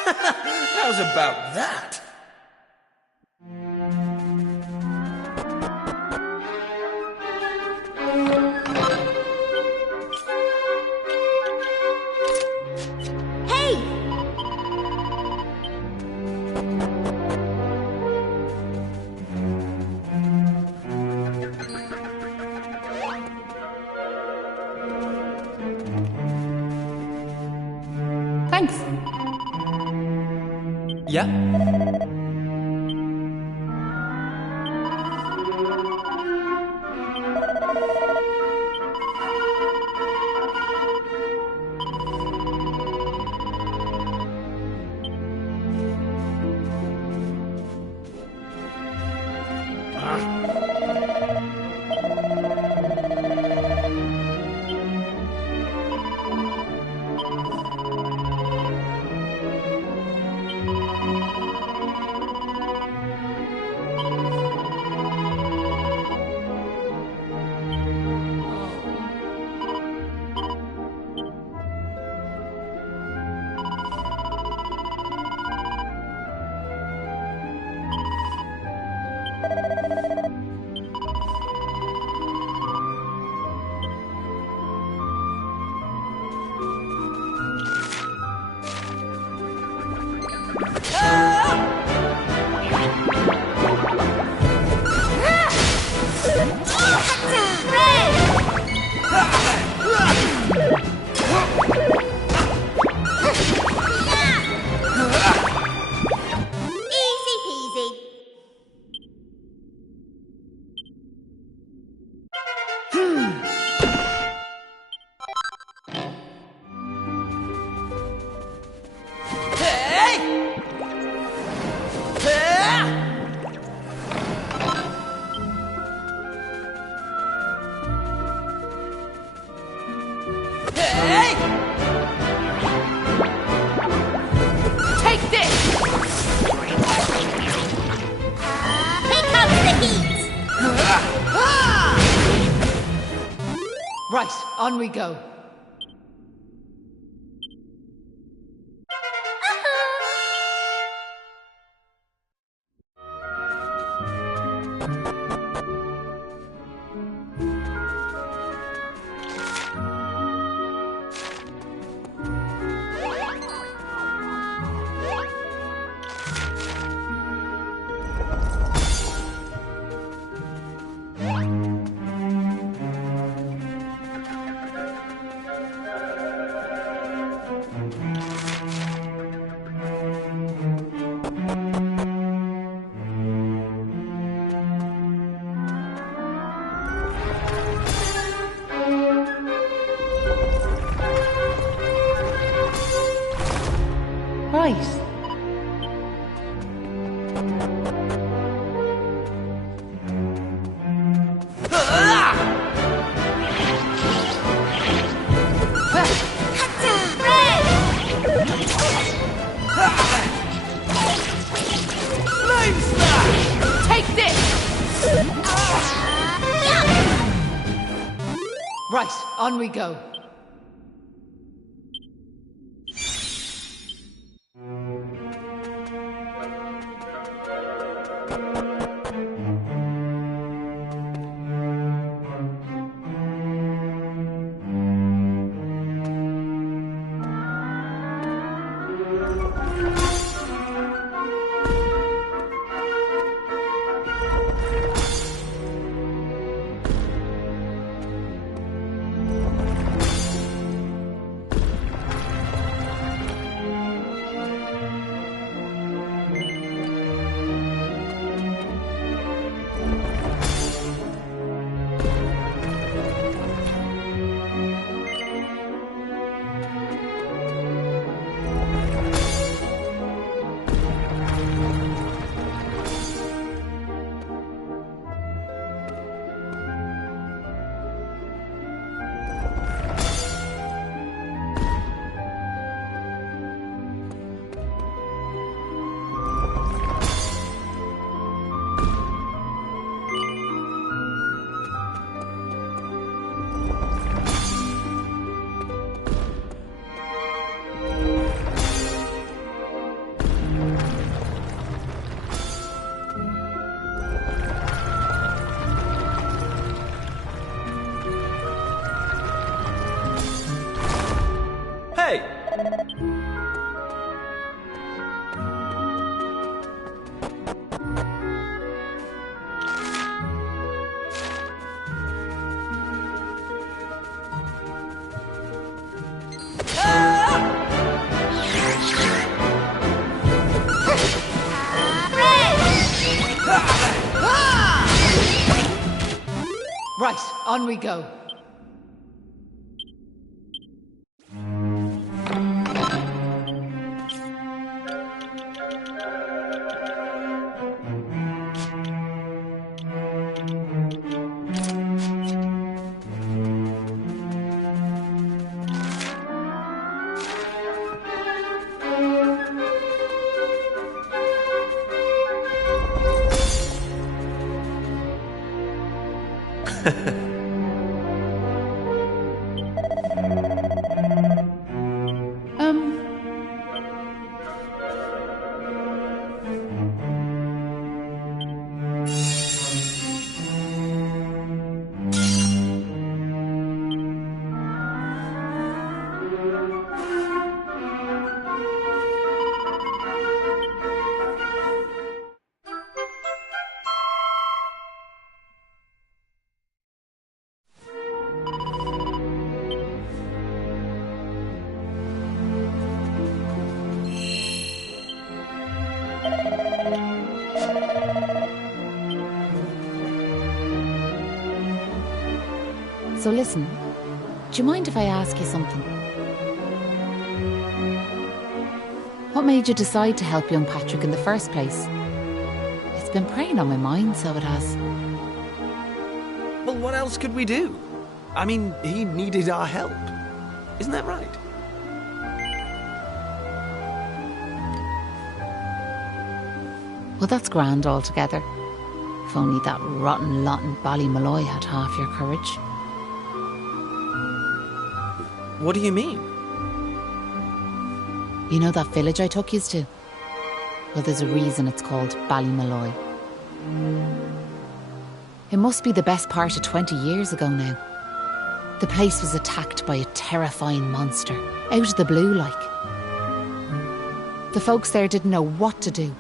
How's about that? Thanks. Yeah? Right, on we go. Right. Take this! Right, on we go. Hey! Right, on we go. So listen, do you mind if I ask you something? What made you decide to help young Patrick in the first place? It's been preying on my mind, so it has. Well, what else could we do? I mean, he needed our help. Isn't that right? Well, that's grand altogether. If only that rotten lot in Ballymolloy had half your courage. What do you mean? You know that village I took yous to? Well, there's a reason it's called Ballymolloy. It must be the best part of 20 years ago now. The place was attacked by a terrifying monster, out of the blue like. The folks there didn't know what to do,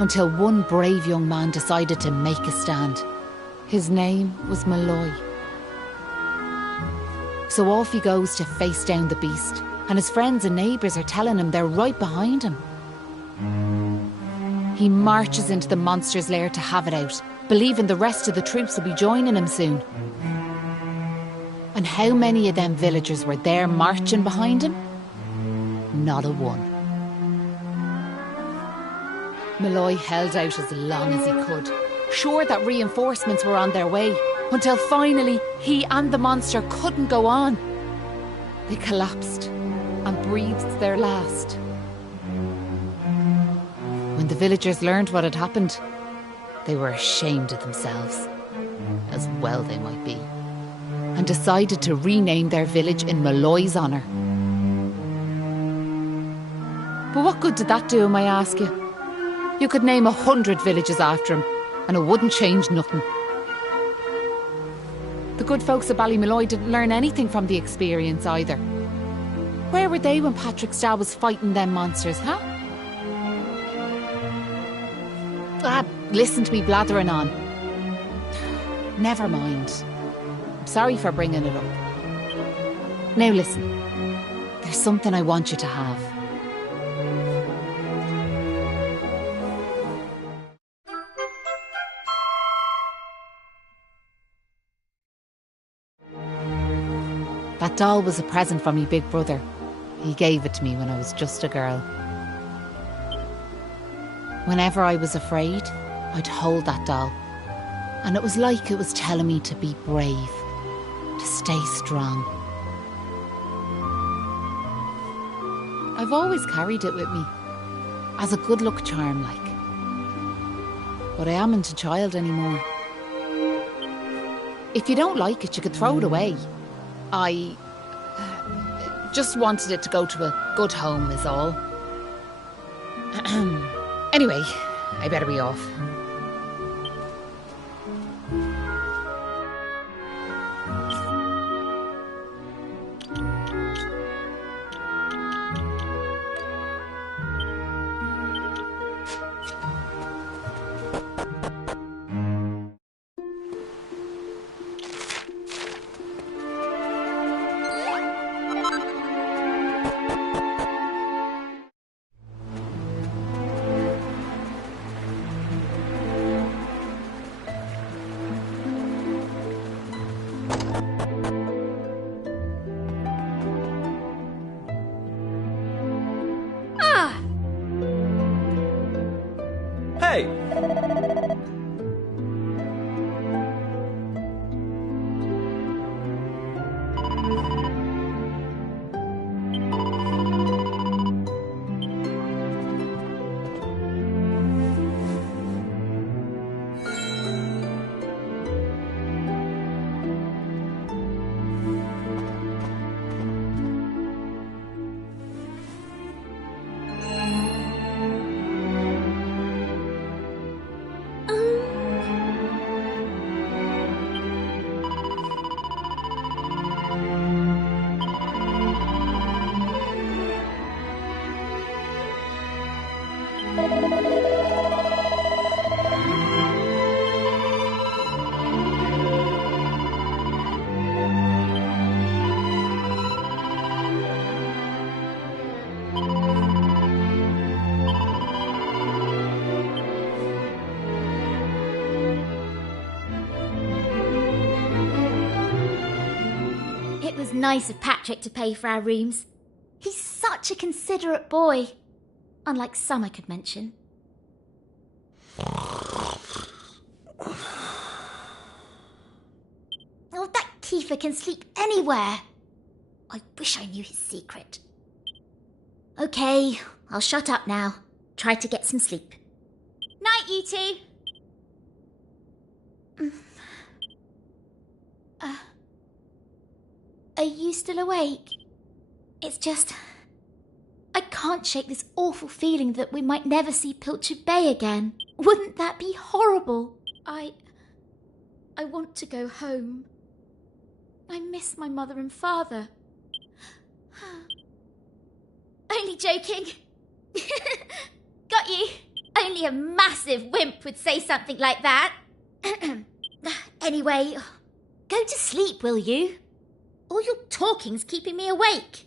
until one brave young man decided to make a stand. His name was Molloy. So off he goes to face down the beast, and his friends and neighbours are telling him they're right behind him. He marches into the monster's lair to have it out, believing the rest of the troops will be joining him soon. And how many of them villagers were there marching behind him? Not a one. Molloy held out as long as he could, sure that reinforcements were on their way, until finally he and the monster couldn't go on. They collapsed and breathed their last. When the villagers learned what had happened, they were ashamed of themselves, as well they might be, and decided to rename their village in Molloy's honour. But what good did that do him, I ask you? You could name 100 villages after him, and it wouldn't change nothing. The good folks of Ballymolloy didn't learn anything from the experience either. Where were they when Patrick Starr was fighting them monsters, huh? Listen to me blathering on. Never mind. I'm sorry for bringing it up. Now listen, there's something I want you to have. That doll was a present from me big brother. He gave it to me when I was just a girl. Whenever I was afraid, I'd hold that doll, and it was like it was telling me to be brave, to stay strong. I've always carried it with me, as a good luck charm like. But I amn't a child anymore. If you don't like it, you could throw it away. I just wanted it to go to a good home is all. Anyway, I better be off. Hey! It was nice of Patrick to pay for our rooms. He's such a considerate boy. Unlike some I could mention. Oh, that Kiefer can sleep anywhere. I wish I knew his secret. Okay, I'll shut up now. Try to get some sleep. Night, you two. Are you still awake? It's just... I can't shake this awful feeling that we might never see Pilchard Bay again. Wouldn't that be horrible? I want to go home. I miss my mother and father. Only joking. Got you. Only a massive wimp would say something like that. Anyway, go to sleep, will you? All your talking's keeping me awake.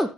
Oh!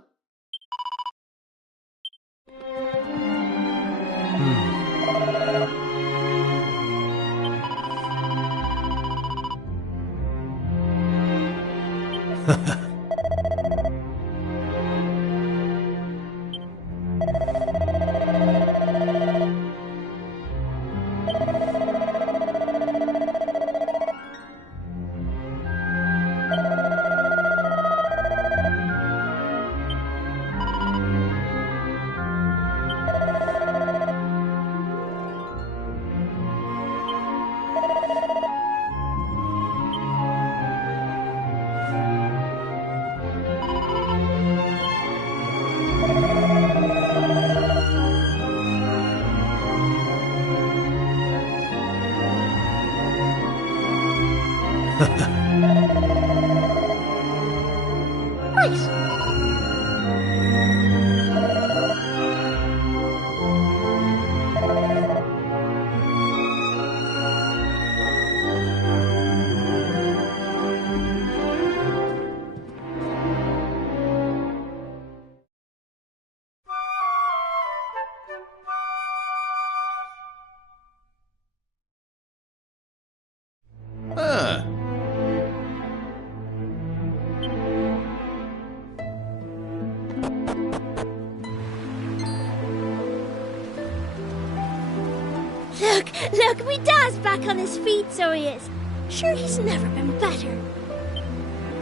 Look, me dad's back on his feet, so he is. Sure, he's never been better.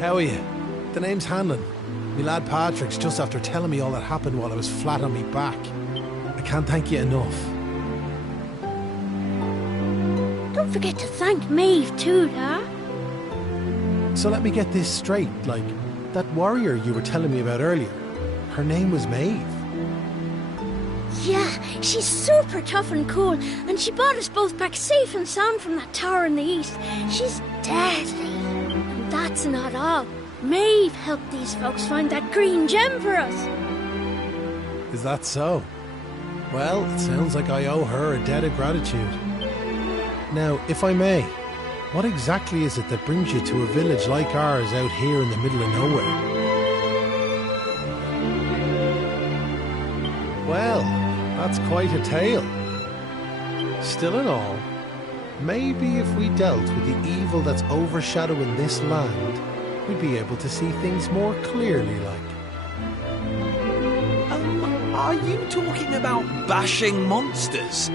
How are you? The name's Hanlon. Me lad Patrick's just after telling me all that happened while I was flat on me back. I can't thank you enough. Don't forget to thank Maeve too, da. So let me get this straight, like, that warrior you were telling me about earlier, her name was Maeve. Yeah, she's super tough and cool, and she brought us both back safe and sound from that tower in the east. She's deadly. And that's not all. Maeve helped these folks find that green gem for us. Is that so? Well, it sounds like I owe her a debt of gratitude. Now, if I may, what exactly is it that brings you to a village like ours out here in the middle of nowhere? Well, that's quite a tale. Still in all, maybe if we dealt with the evil that's overshadowing this land, we'd be able to see things more clearly, like. Are you talking about bashing monsters?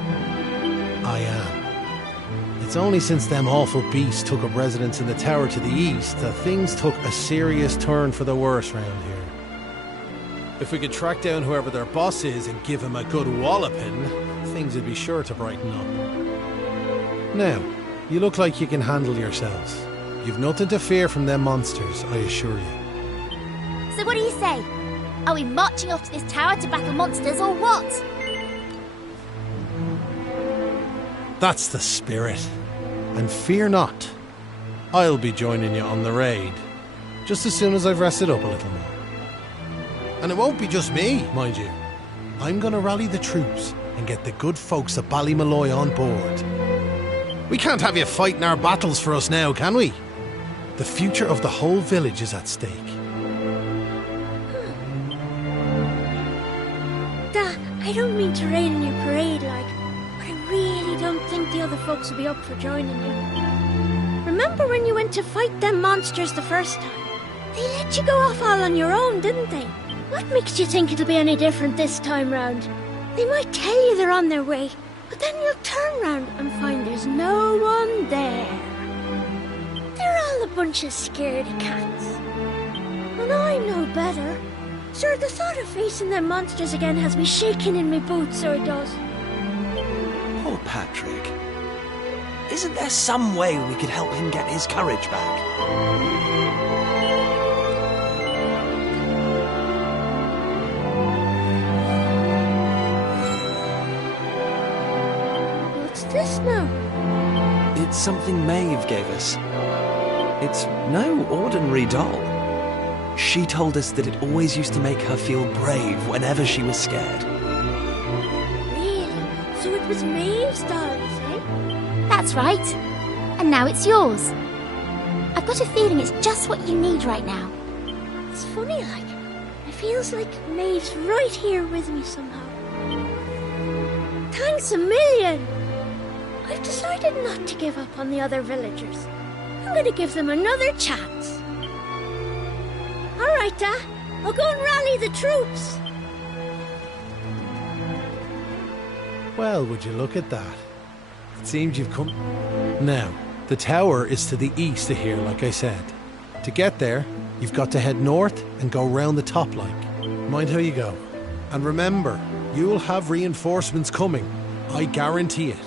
I am. It's only since them awful beasts took up residence in the tower to the east that things took a serious turn for the worse round here. If we could track down whoever their boss is and give him a good walloping, things would be sure to brighten up. Now, you look like you can handle yourselves. You've nothing to fear from them monsters, I assure you. So what do you say? Are we marching off to this tower to battle monsters or what? That's the spirit. And fear not. I'll be joining you on the raid, just as soon as I've rested up a little more. And it won't be just me, mind you. I'm going to rally the troops and get the good folks of Ballymolloy on board. We can't have you fighting our battles for us now, can we? The future of the whole village is at stake. Dad, I don't mean to rain on your parade, like, but I really don't think the other folks will be up for joining you. Remember when you went to fight them monsters the first time? They let you go off all on your own, didn't they? What makes you think it'll be any different this time round? They might tell you they're on their way, but then you'll turn round and find there's no one there. They're all a bunch of scaredy cats. And I know better. Sir, the thought of facing them monsters again has me shaking in my boots, so it does. Poor Patrick. Isn't there some way we could help him get his courage back? What's this now? It's something Maeve gave us. It's no ordinary doll. She told us that it always used to make her feel brave whenever she was scared. Really? So it was Maeve's doll, is it? That's right. And now it's yours. I've got a feeling it's just what you need right now. It's funny, like, it feels like Maeve's right here with me somehow. Thanks a million! I've decided not to give up on the other villagers. I'm going to give them another chance. All right, Dad. I'll go and rally the troops. Well, would you look at that? It seems you've come... Now, the tower is to the east of here, like I said. To get there, you've got to head north and go round the top like. Mind how you go. And remember, you'll have reinforcements coming. I guarantee it.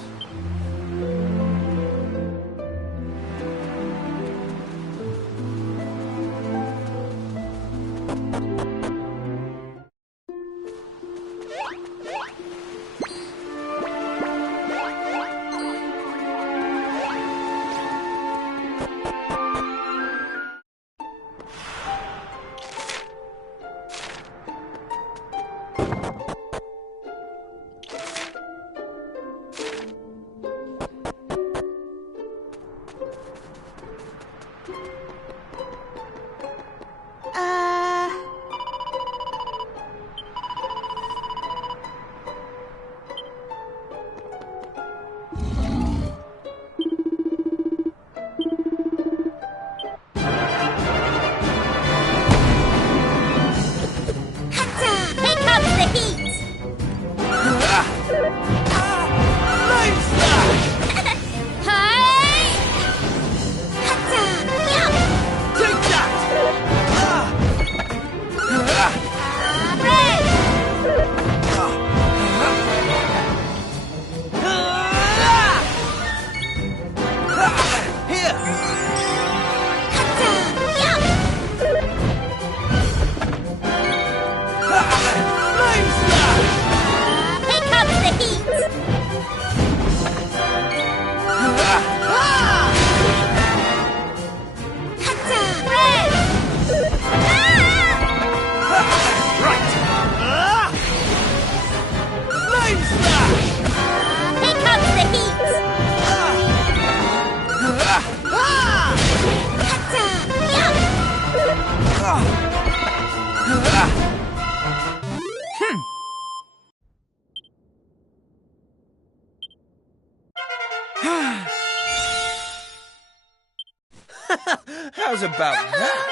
How's about that?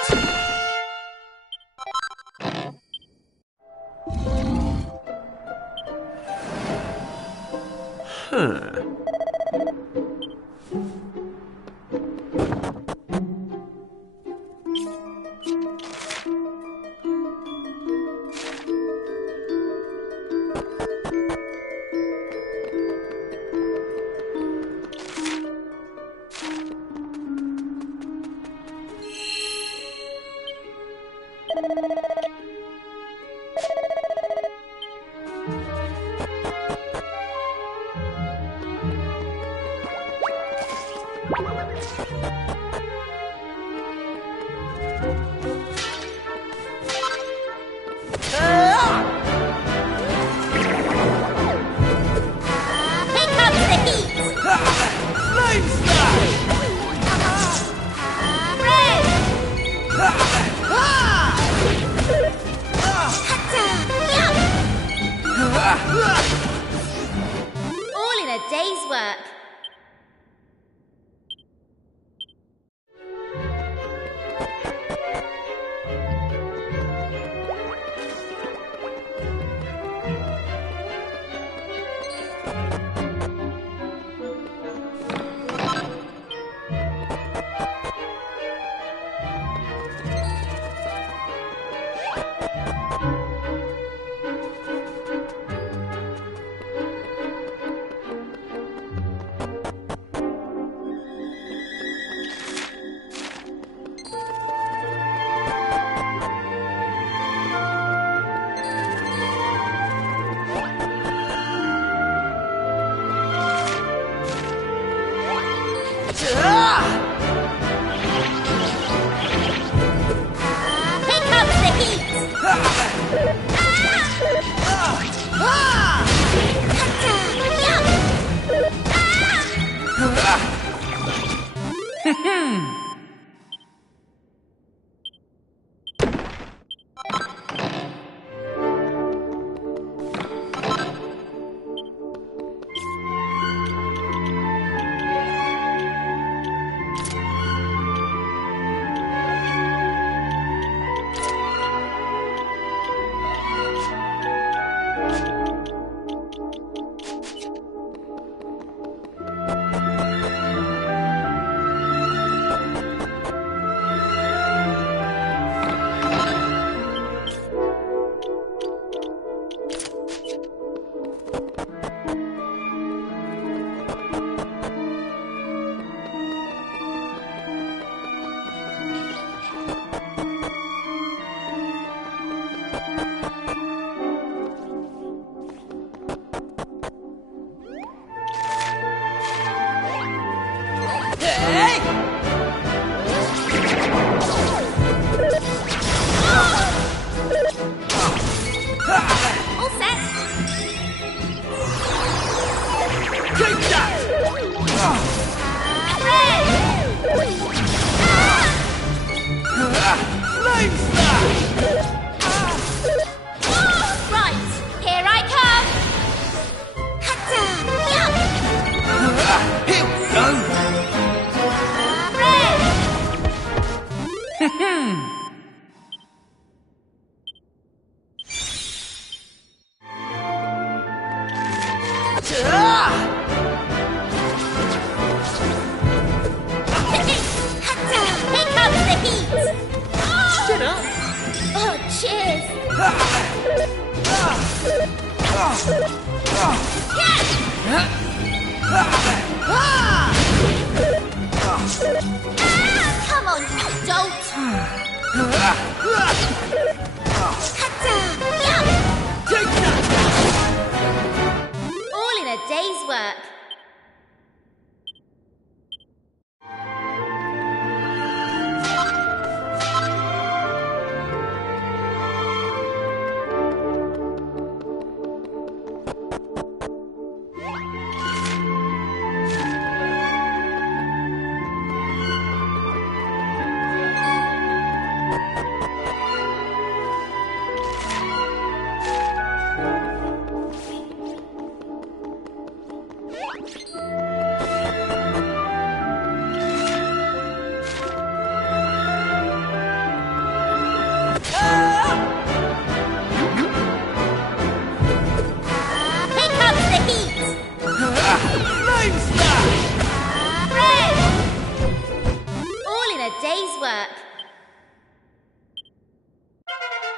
All in a day's work.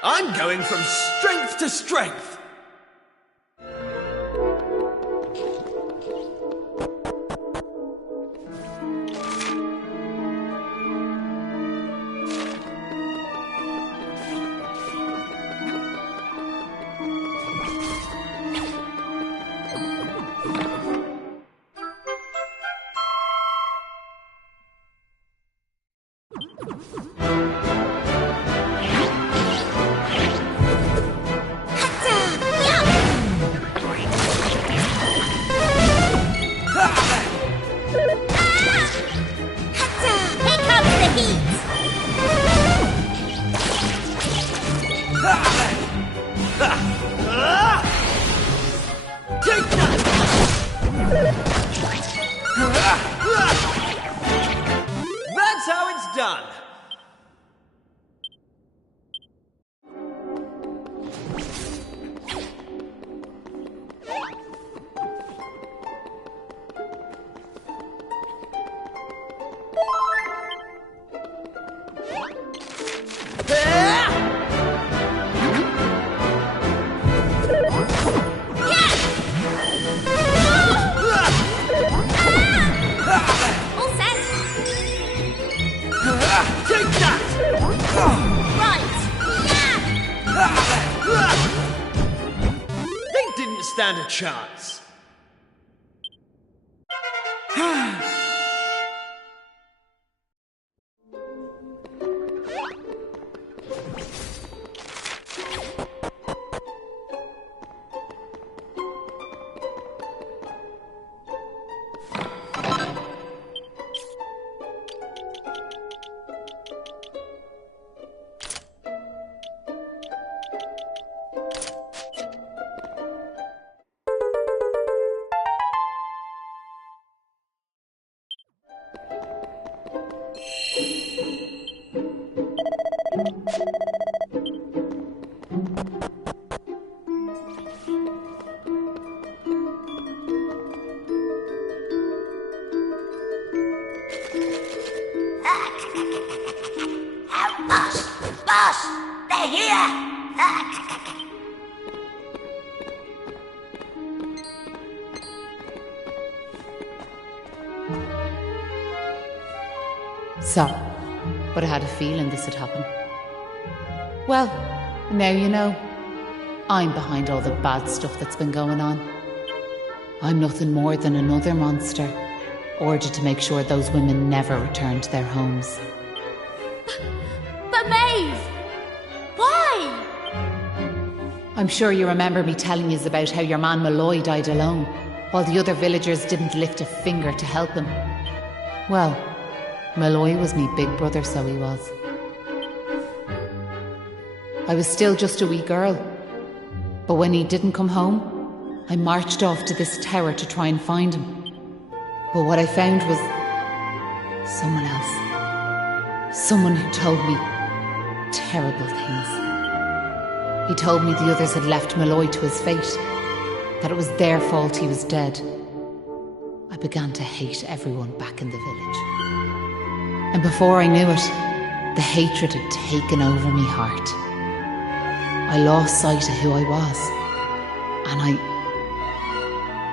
I'm going from strength to strength. That's how it's done. They didn't stand a chance. Boss! They're here! Sorry, but I had a feeling this would happen. Well, now you know. I'm behind all the bad stuff that's been going on. I'm nothing more than another monster, ordered to make sure those women never return to their homes. But Maeve! Why? I'm sure you remember me telling you about how your man Malloy died alone, while the other villagers didn't lift a finger to help him. Well, Malloy was me big brother, so he was. I was still just a wee girl, but when he didn't come home, I marched off to this tower to try and find him. But what I found was someone else. Someone who told me terrible things. He told me the others had left Malloy to his fate, that it was their fault he was dead. I began to hate everyone back in the village. And before I knew it, the hatred had taken over me heart. I lost sight of who I was, and I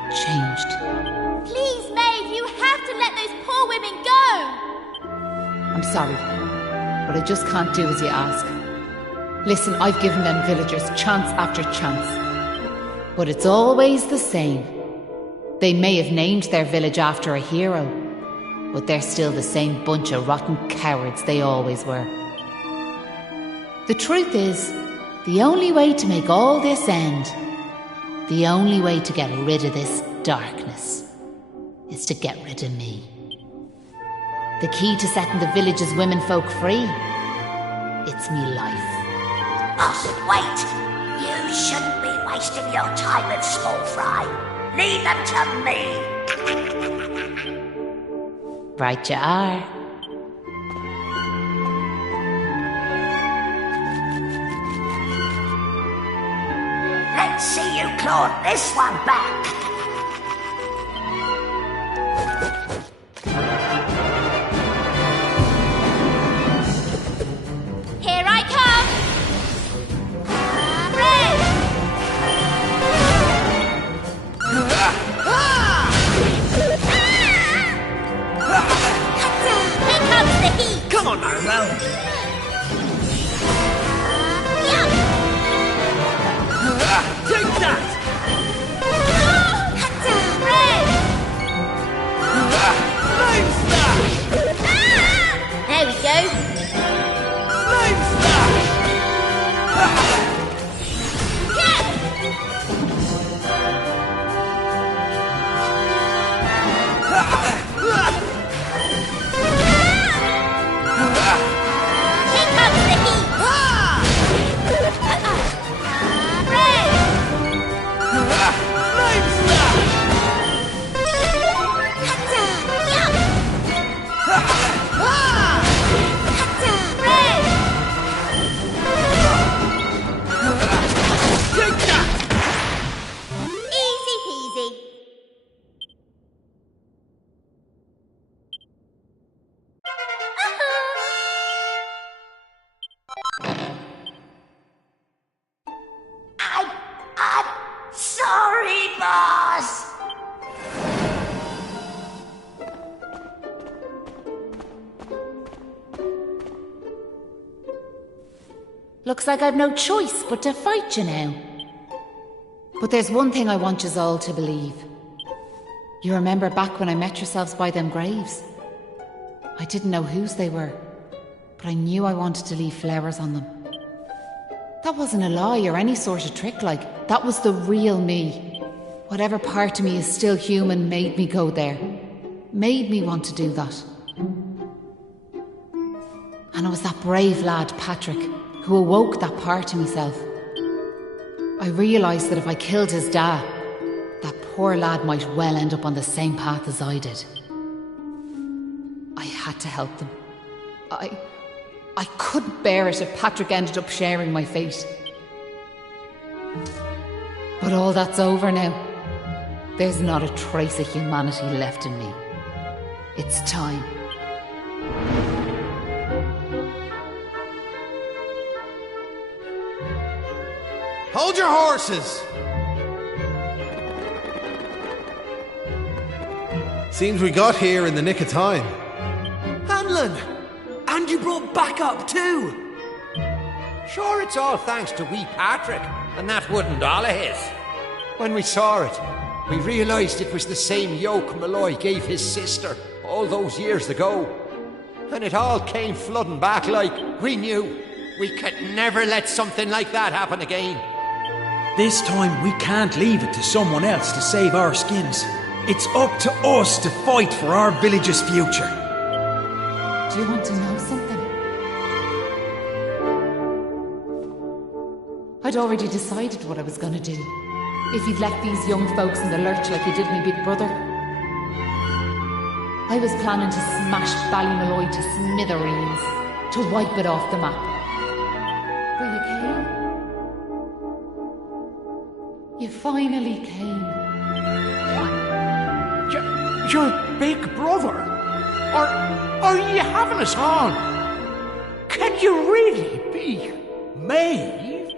changed. Please, Maeve, you have to let those poor women go! I'm sorry, but I just can't do as you ask. Listen, I've given them villagers chance after chance, but it's always the same. They may have named their village after a hero, but they're still the same bunch of rotten cowards they always were. The truth is, the only way to make all this end, the only way to get rid of this darkness, is to get rid of me. The key to setting the village's womenfolk free, it's me life. Boss, wait! You shouldn't be wasting your time with small fry. Leave them to me. Right you are. Let's see you claw this one back. Here I come! Red! Here comes the heat! Come on, Maribel! Take that! Red! Flame Slash! There we go. Flame Slash! Here comes the heat! Red! Flame Slash! Red! Take that! Easy peasy. I'm sorry, boss. Looks like I've no choice but to fight you now. But there's one thing I want yous all to believe. You remember back when I met yourselves by them graves? I didn't know whose they were, but I knew I wanted to leave flowers on them. That wasn't a lie or any sort of trick, like, that was the real me. Whatever part of me is still human made me go there. Made me want to do that. And it was that brave lad, Patrick, who awoke that part of myself. I realised that if I killed his dad, that poor lad might well end up on the same path as I did. I had to help them. I couldn't bear it if Patrick ended up sharing my fate. But all that's over now. There's not a trace of humanity left in me. It's time. Hold your horses! Seems we got here in the nick of time. Hanlon! And you brought backup too! Sure, it's all thanks to wee Patrick and that wooden doll of his. When we saw it, we realised it was the same yoke Molloy gave his sister all those years ago. And it all came flooding back like we knew we could never let something like that happen again. This time we can't leave it to someone else to save our skins. It's up to us to fight for our village's future. Do you want to know something? I'd already decided what I was going to do. If you'd left these young folks in the lurch like you did me big brother. I was planning to smash Ballymolloy to smithereens, to wipe it off the map. But you came. You finally came. Your big brother? Are you having us on? Can you really be Maeve?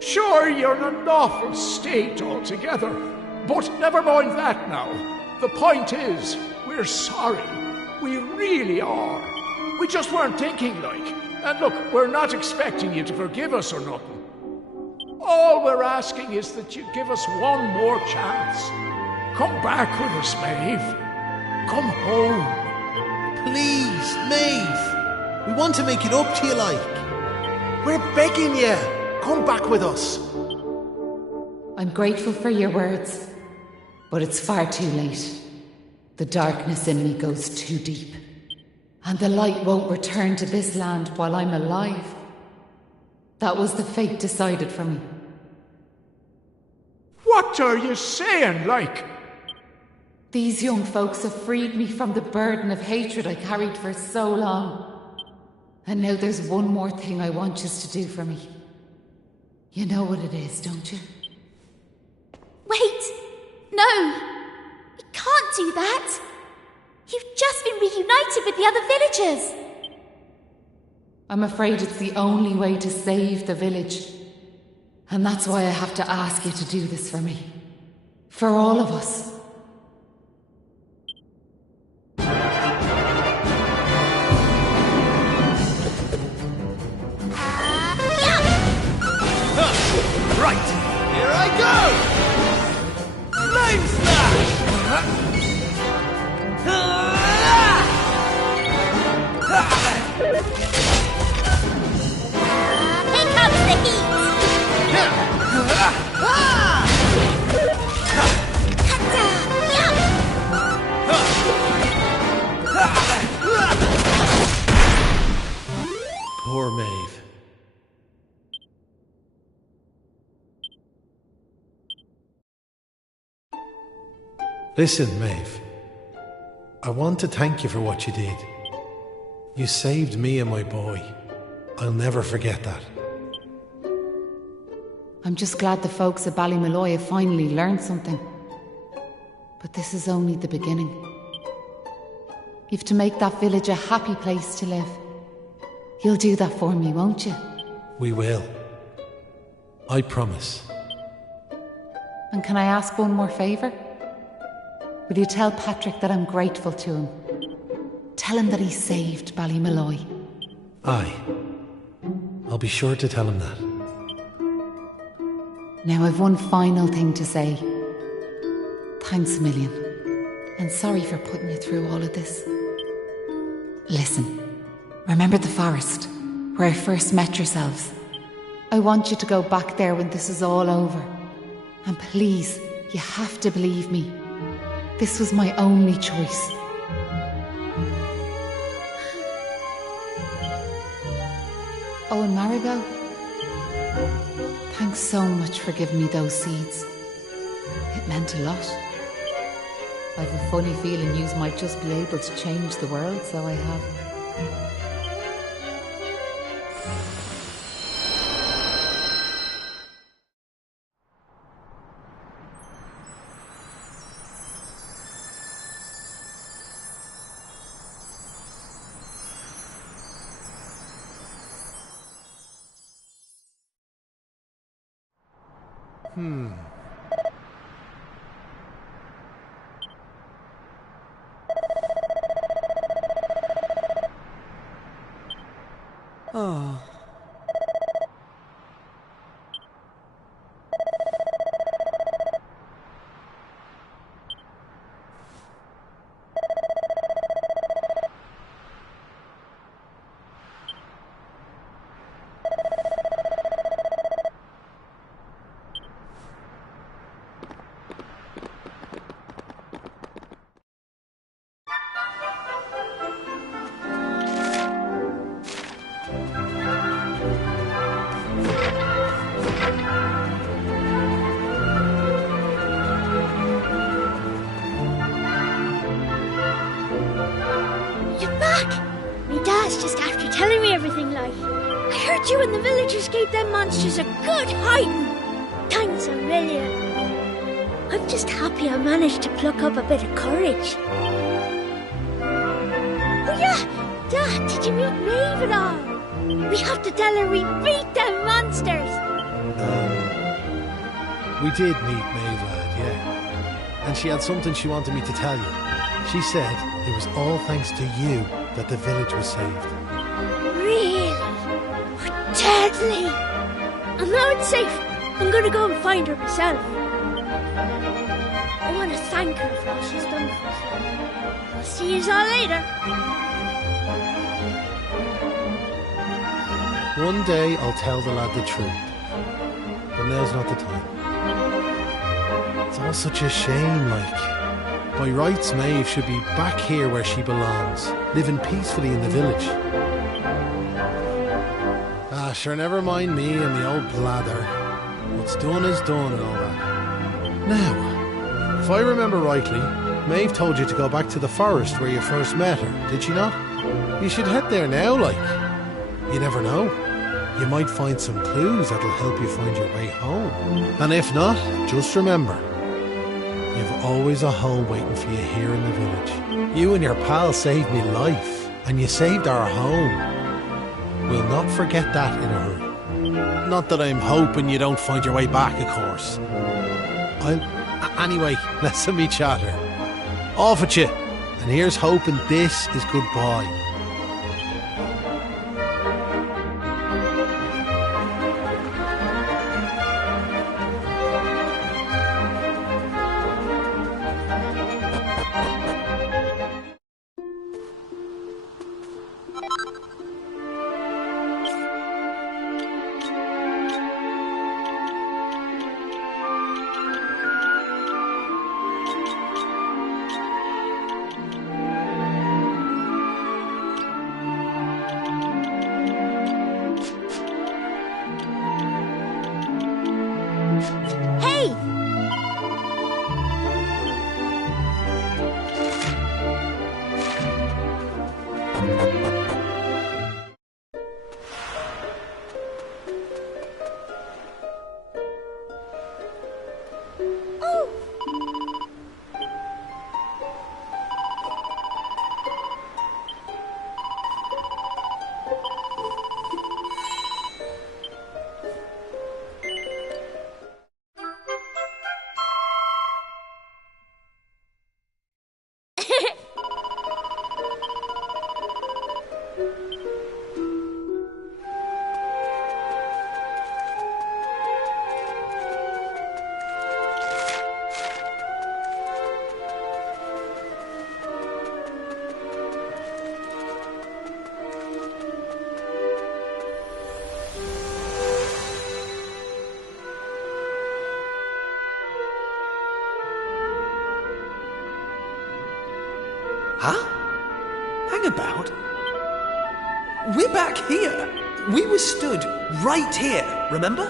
Sure, you're in an awful state altogether, but never mind that now. The point is, we're sorry. We really are. We just weren't thinking like. And look, we're not expecting you to forgive us or nothing. All we're asking is that you give us one more chance. Come back with us, Maeve. Come home. Please, Maeve. We want to make it up to you, like. We're begging you. Come back with us. I'm grateful for your words, but it's far too late. The darkness in me goes too deep, and the light won't return to this land while I'm alive. That was the fate decided for me. What are you saying, like? These young folks have freed me from the burden of hatred I carried for so long. And now there's one more thing I want you to do for me. You know what it is, don't you? Wait! No! You can't do that! You've just been reunited with the other villagers! I'm afraid it's the only way to save the village. And that's why I have to ask you to do this for me. For all of us. Right, here I go! Flame Slash! Here comes the heat! Poor Maeve. Listen, Maeve. I want to thank you for what you did. You saved me and my boy. I'll never forget that. I'm just glad the folks at Ballymolloy have finally learned something. But this is only the beginning. You've to make that village a happy place to live. You'll do that for me, won't you? We will. I promise. And can I ask one more favour? Will you tell Patrick that I'm grateful to him? Tell him that he saved Ballymolloy. Aye. I'll be sure to tell him that. Now I've one final thing to say. Thanks a million. And sorry for putting you through all of this. Listen, remember the forest, where I first met yourselves? I want you to go back there when this is all over. And please, you have to believe me. This was my only choice. Oh, and Maribel, thanks so much for giving me those seeds. It meant a lot. I've a funny feeling yous might just be able to change the world, so I have. Oh. Telling me everything, like. I heard you and the villagers gave them monsters a good hiding. Thanks a million. I'm just happy I managed to pluck up a bit of courage. Oh yeah, Dad, did you meet Maeve at all? We have to tell her we beat them monsters. We did meet Maeve, lad, yeah. And she had something she wanted me to tell you. She said it was all thanks to you that the village was saved. Really? Deadly! And now it's safe. I'm gonna go and find her myself. I want to thank her for all she's done for us. I'll see you all later. One day I'll tell the lad the truth. But now's not the time. It's all such a shame, like. By rights, Maeve should be back here where she belongs, living peacefully in the village. Sure, never mind me and the old blather. What's done is done and all that. Now, if I remember rightly, Maeve told you to go back to the forest where you first met her, did she not? You should head there now, like. You never know. You might find some clues that'll help you find your way home. And if not, just remember, you've always a home waiting for you here in the village. You and your pal saved me life, and you saved our home. We'll not forget that in a hurry. Not that I'm hoping you don't find your way back, of course. Anyway, let's me chatter. Off at you, and here's hoping this is goodbye. Huh? Hang about. We're back here. We were stood right here, remember?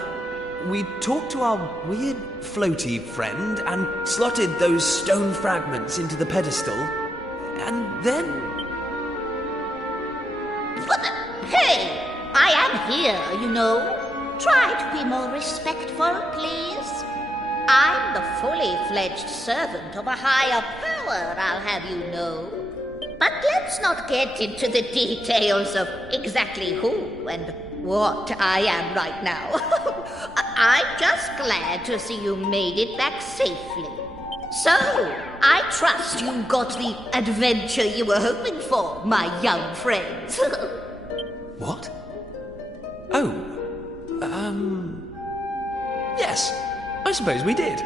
We talked to our weird floaty friend and slotted those stone fragments into the pedestal. And then... Hey! I am here, you know. Try to be more respectful, please. I'm the fully fledged servant of a higher power, I'll have you know. But let's not get into the details of exactly who and what I am right now. I'm just glad to see you made it back safely. So, I trust you got the adventure you were hoping for, my young friends. What? Oh, yes, I suppose we did.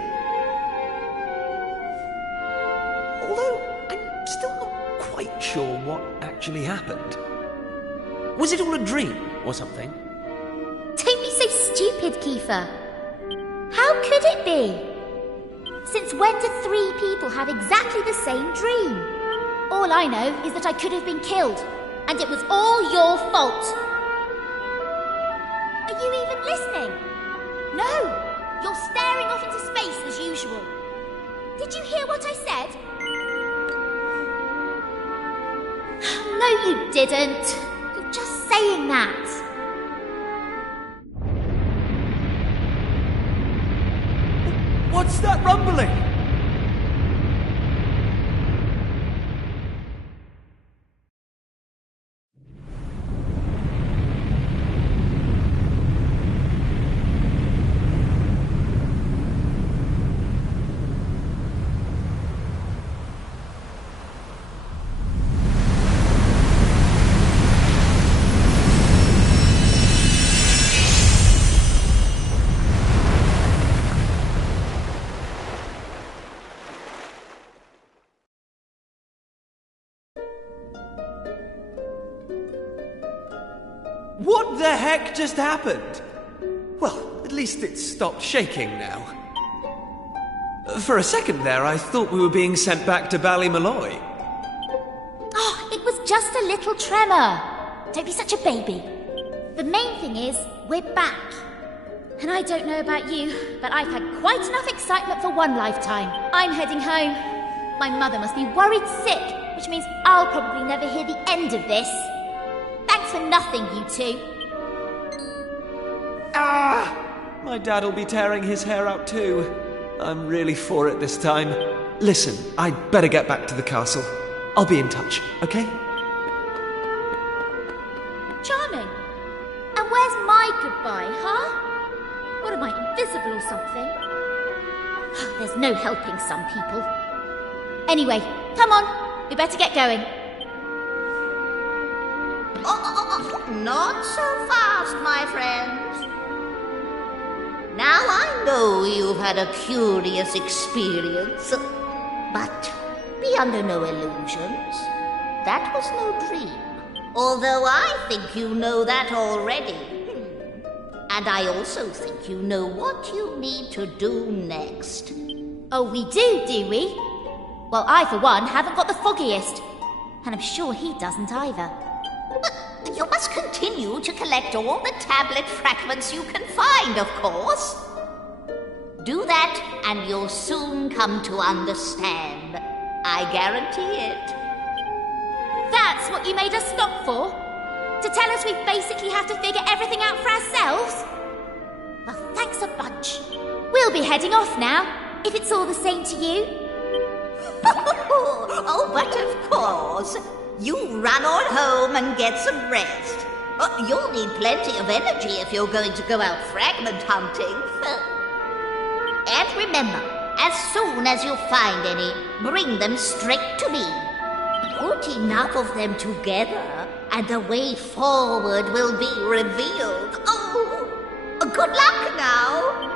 Although, I'm still not quite sure what actually happened. Was it all a dream or something? Don't be so stupid, Kiefer. How could it be? Since when do 3 people have exactly the same dream? All I know is that I could have been killed, and it was all your fault. Are you even listening? No! You're staring off into space as usual. Did you hear what I said? No, you didn't. You're just saying that. What's that rumbling? What the heck just happened? Well, at least it's stopped shaking now. For a second there, I thought we were being sent back to Ballymolloy. Oh, it was just a little tremor. Don't be such a baby. The main thing is, we're back. And I don't know about you, but I've had quite enough excitement for one lifetime. I'm heading home. My mother must be worried sick, which means I'll probably never hear the end of this. Thanks for nothing, you two. Ah! My dad'll be tearing his hair out too. I'm really for it this time. Listen, I'd better get back to the castle. I'll be in touch, okay? Charming. And where's my goodbye, huh? What am I, invisible or something? There's no helping some people. Anyway, come on. We better get going. Not so fast, my friends. Now I know you've had a curious experience, but be under no illusions. That was no dream. Although I think you know that already. And I also think you know what you need to do next. Oh, we do we? Well, I, for one, haven't got the foggiest. And I'm sure he doesn't either. But you must continue to collect all the tablet fragments you can find, of course. Do that, and you'll soon come to understand. I guarantee it. That's what you made us stop for? To tell us we basically have to figure everything out for ourselves? Well, thanks a bunch. We'll be heading off now, if it's all the same to you. Oh, but of course. You run on home and get some rest. You'll need plenty of energy if you're going to go out fragment hunting. And remember, as soon as you find any, bring them straight to me. Put enough of them together, and the way forward will be revealed. Oh, good luck now.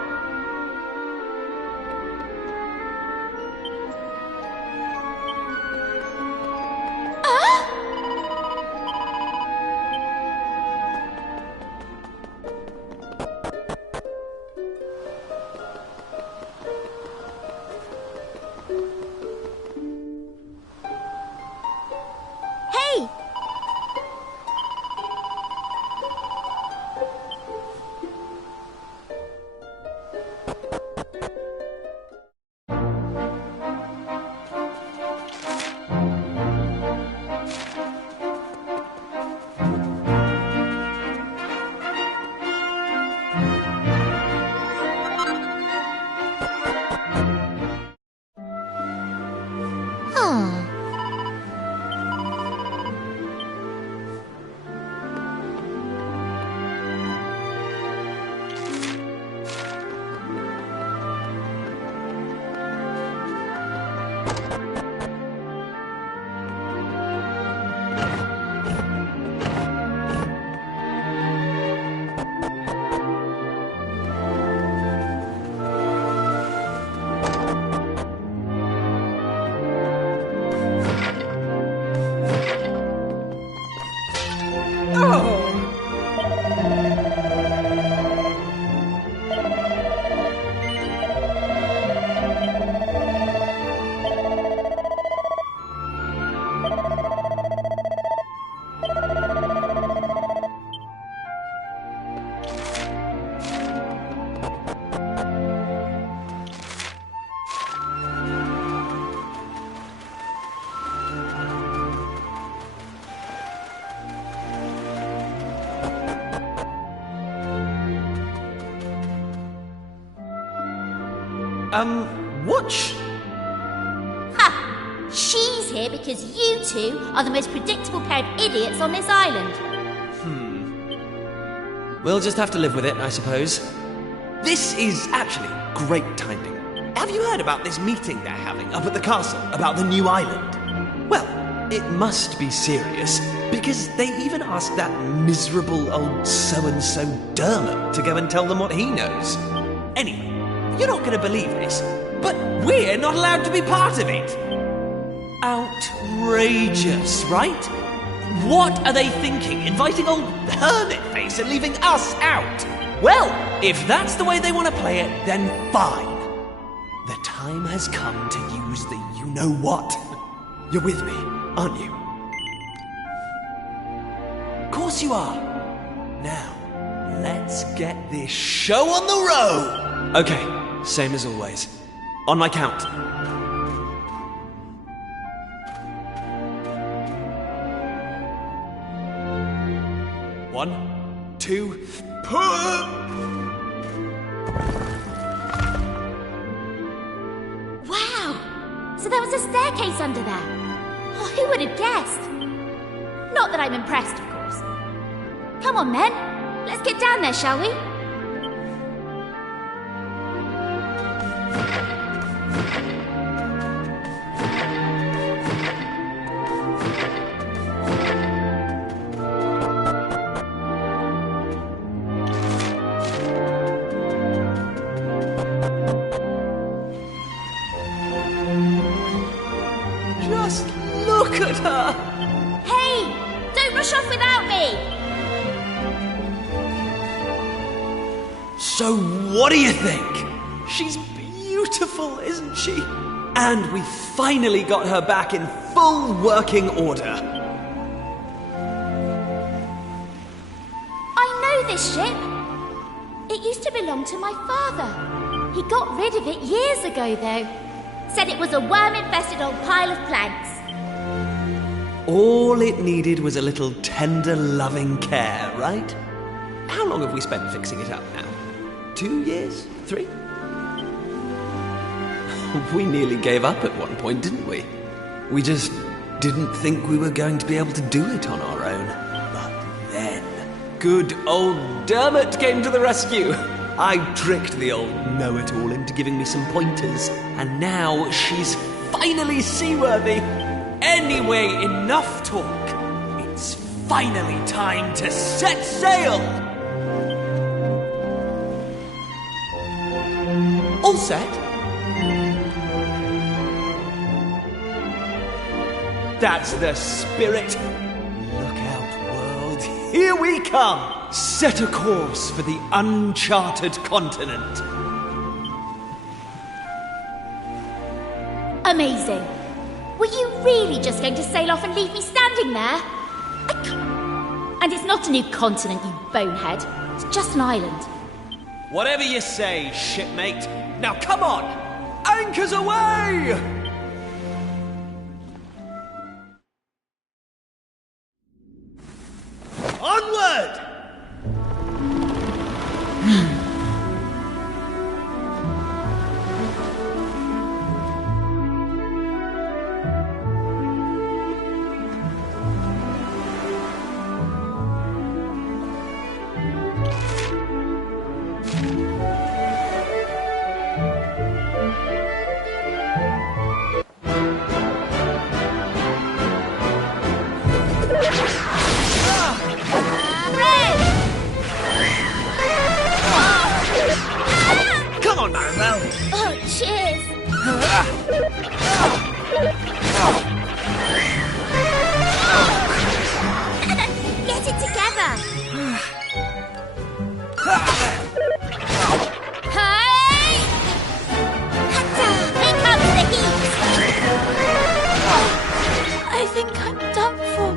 What? Ha! She's here because you two are the most predictable pair of idiots on this island. We'll just have to live with it, I suppose. This is actually great timing. Have you heard about this meeting they're having up at the castle about the new island? Well, it must be serious, because they even asked that miserable old so-and-so Dermot to go and tell them what he knows. Anyway, you're not going to believe this, but we're not allowed to be part of it. Outrageous, right? What are they thinking, inviting old Hermit-Face and leaving us out? Well, if that's the way they want to play it, then fine. The time has come to use the you-know-what. You're with me, aren't you? Of course you are. Now, let's get this show on the road. Okay, same as always. On my count. 1, 2, Wow! So there was a staircase under there. Oh, who would have guessed? Not that I'm impressed, of course. Come on, then. Let's get down there, shall we? Just look at her! Hey! Don't rush off without me! So what do you think? She's beautiful, isn't she? And we finally got her back in full working order. I know this ship. It used to belong to my father. He got rid of it years ago, though. Said it was a worm-infested old pile of planks. All it needed was a little tender, loving care, right? How long have we spent fixing it up now? 2 years? 3? We nearly gave up at one point, didn't we? We just didn't think we were going to be able to do it on our own. But then, good old Dermot came to the rescue. I tricked the old know-it-all into giving me some pointers, and now she's finally seaworthy. Anyway, enough talk. It's finally time to set sail! All set? That's the spirit. Look out, world. Here we come. Set a course for the uncharted continent. Amazing. Were you really just going to sail off and leave me standing there? I can't. And it's not a new continent, you bonehead. It's just an island. Whatever you say, shipmate. Now come on! Anchors away! Onward! Come on, Maribel! Oh, cheers! Get it together! Hey! Hatta! Here comes the heat! I think I'm done for.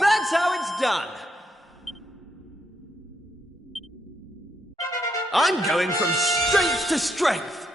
That's how it's done. I'm going from strength to strength.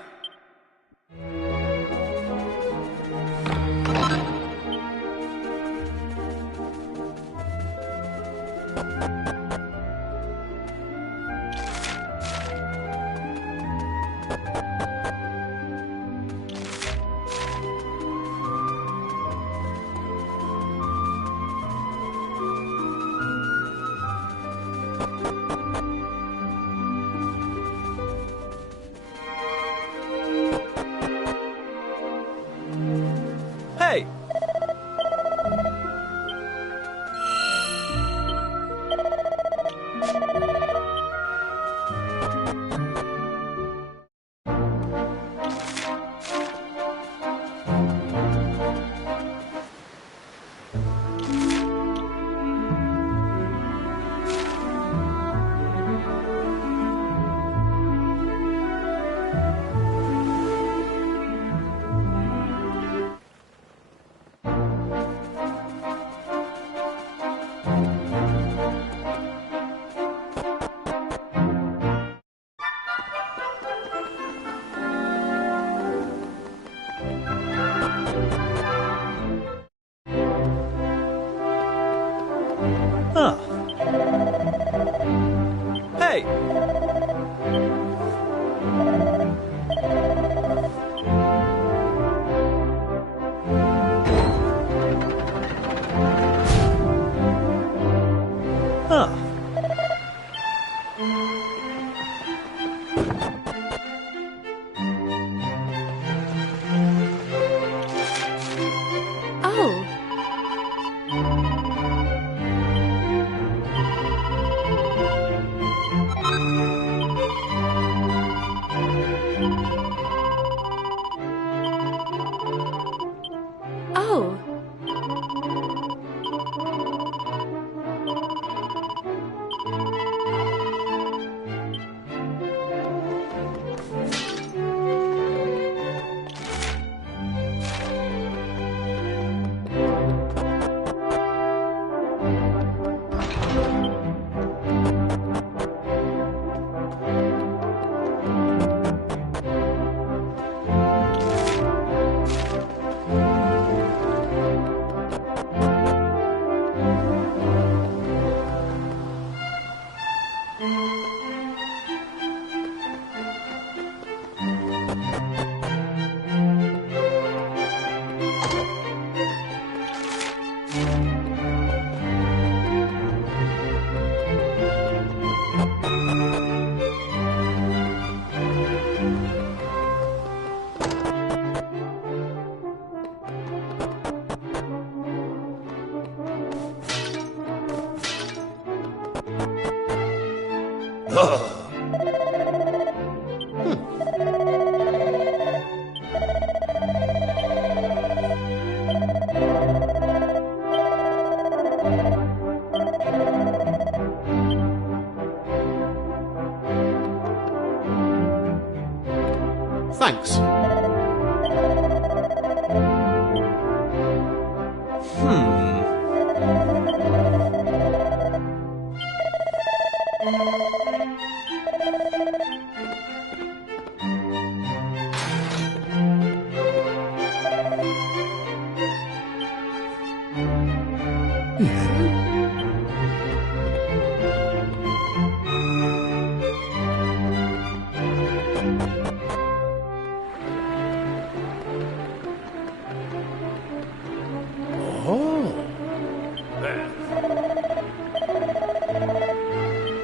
Thanks.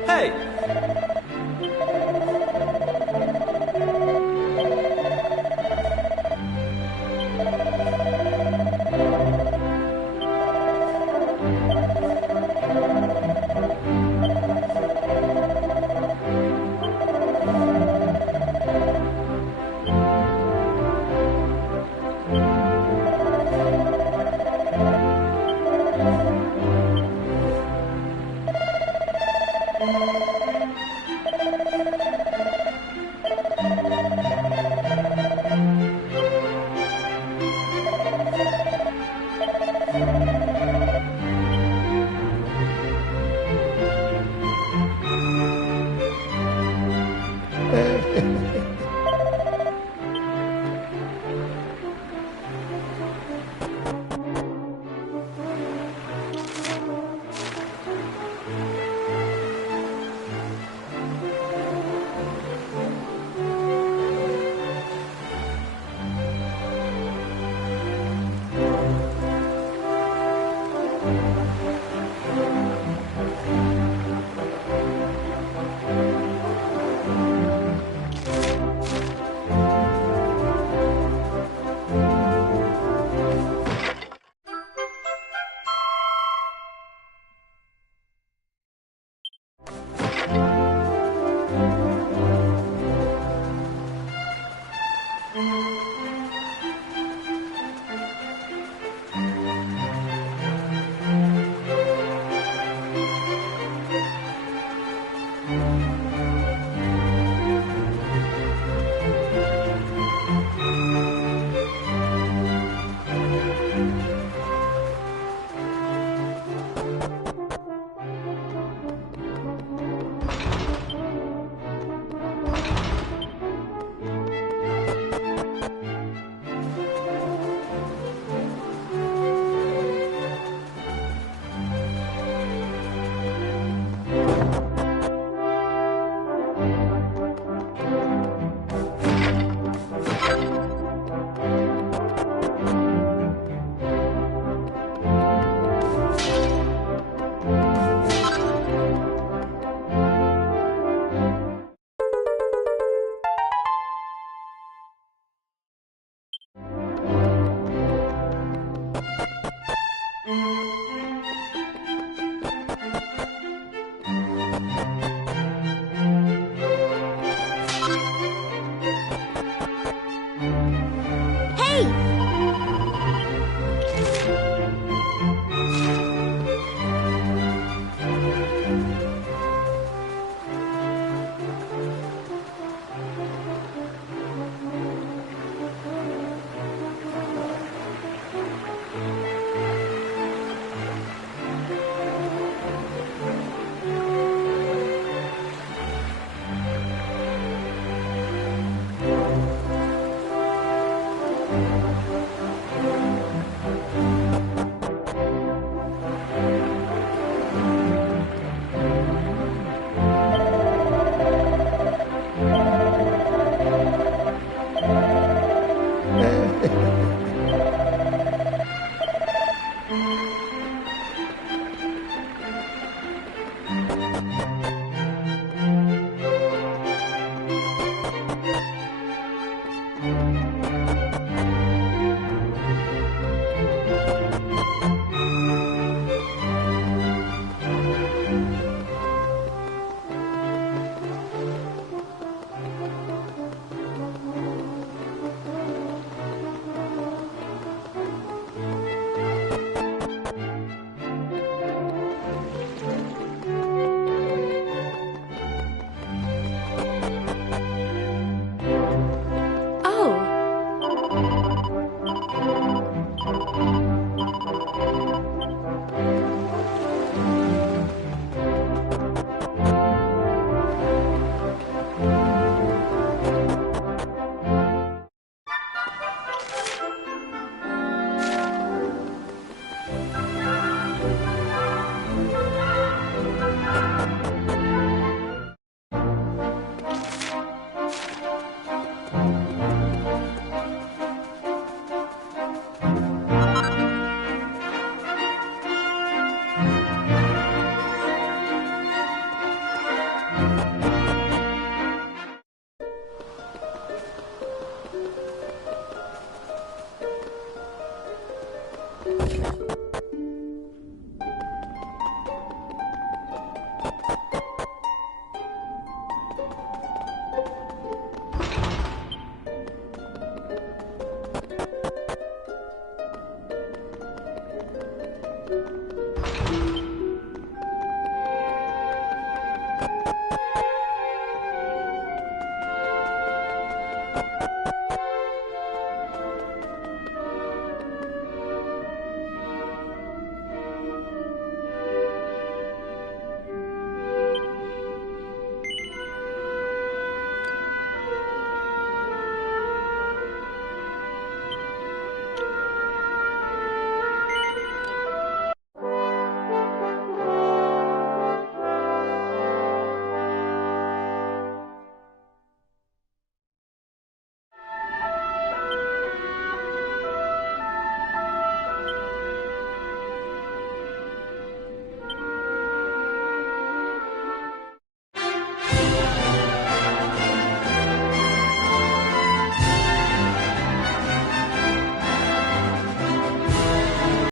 Hey!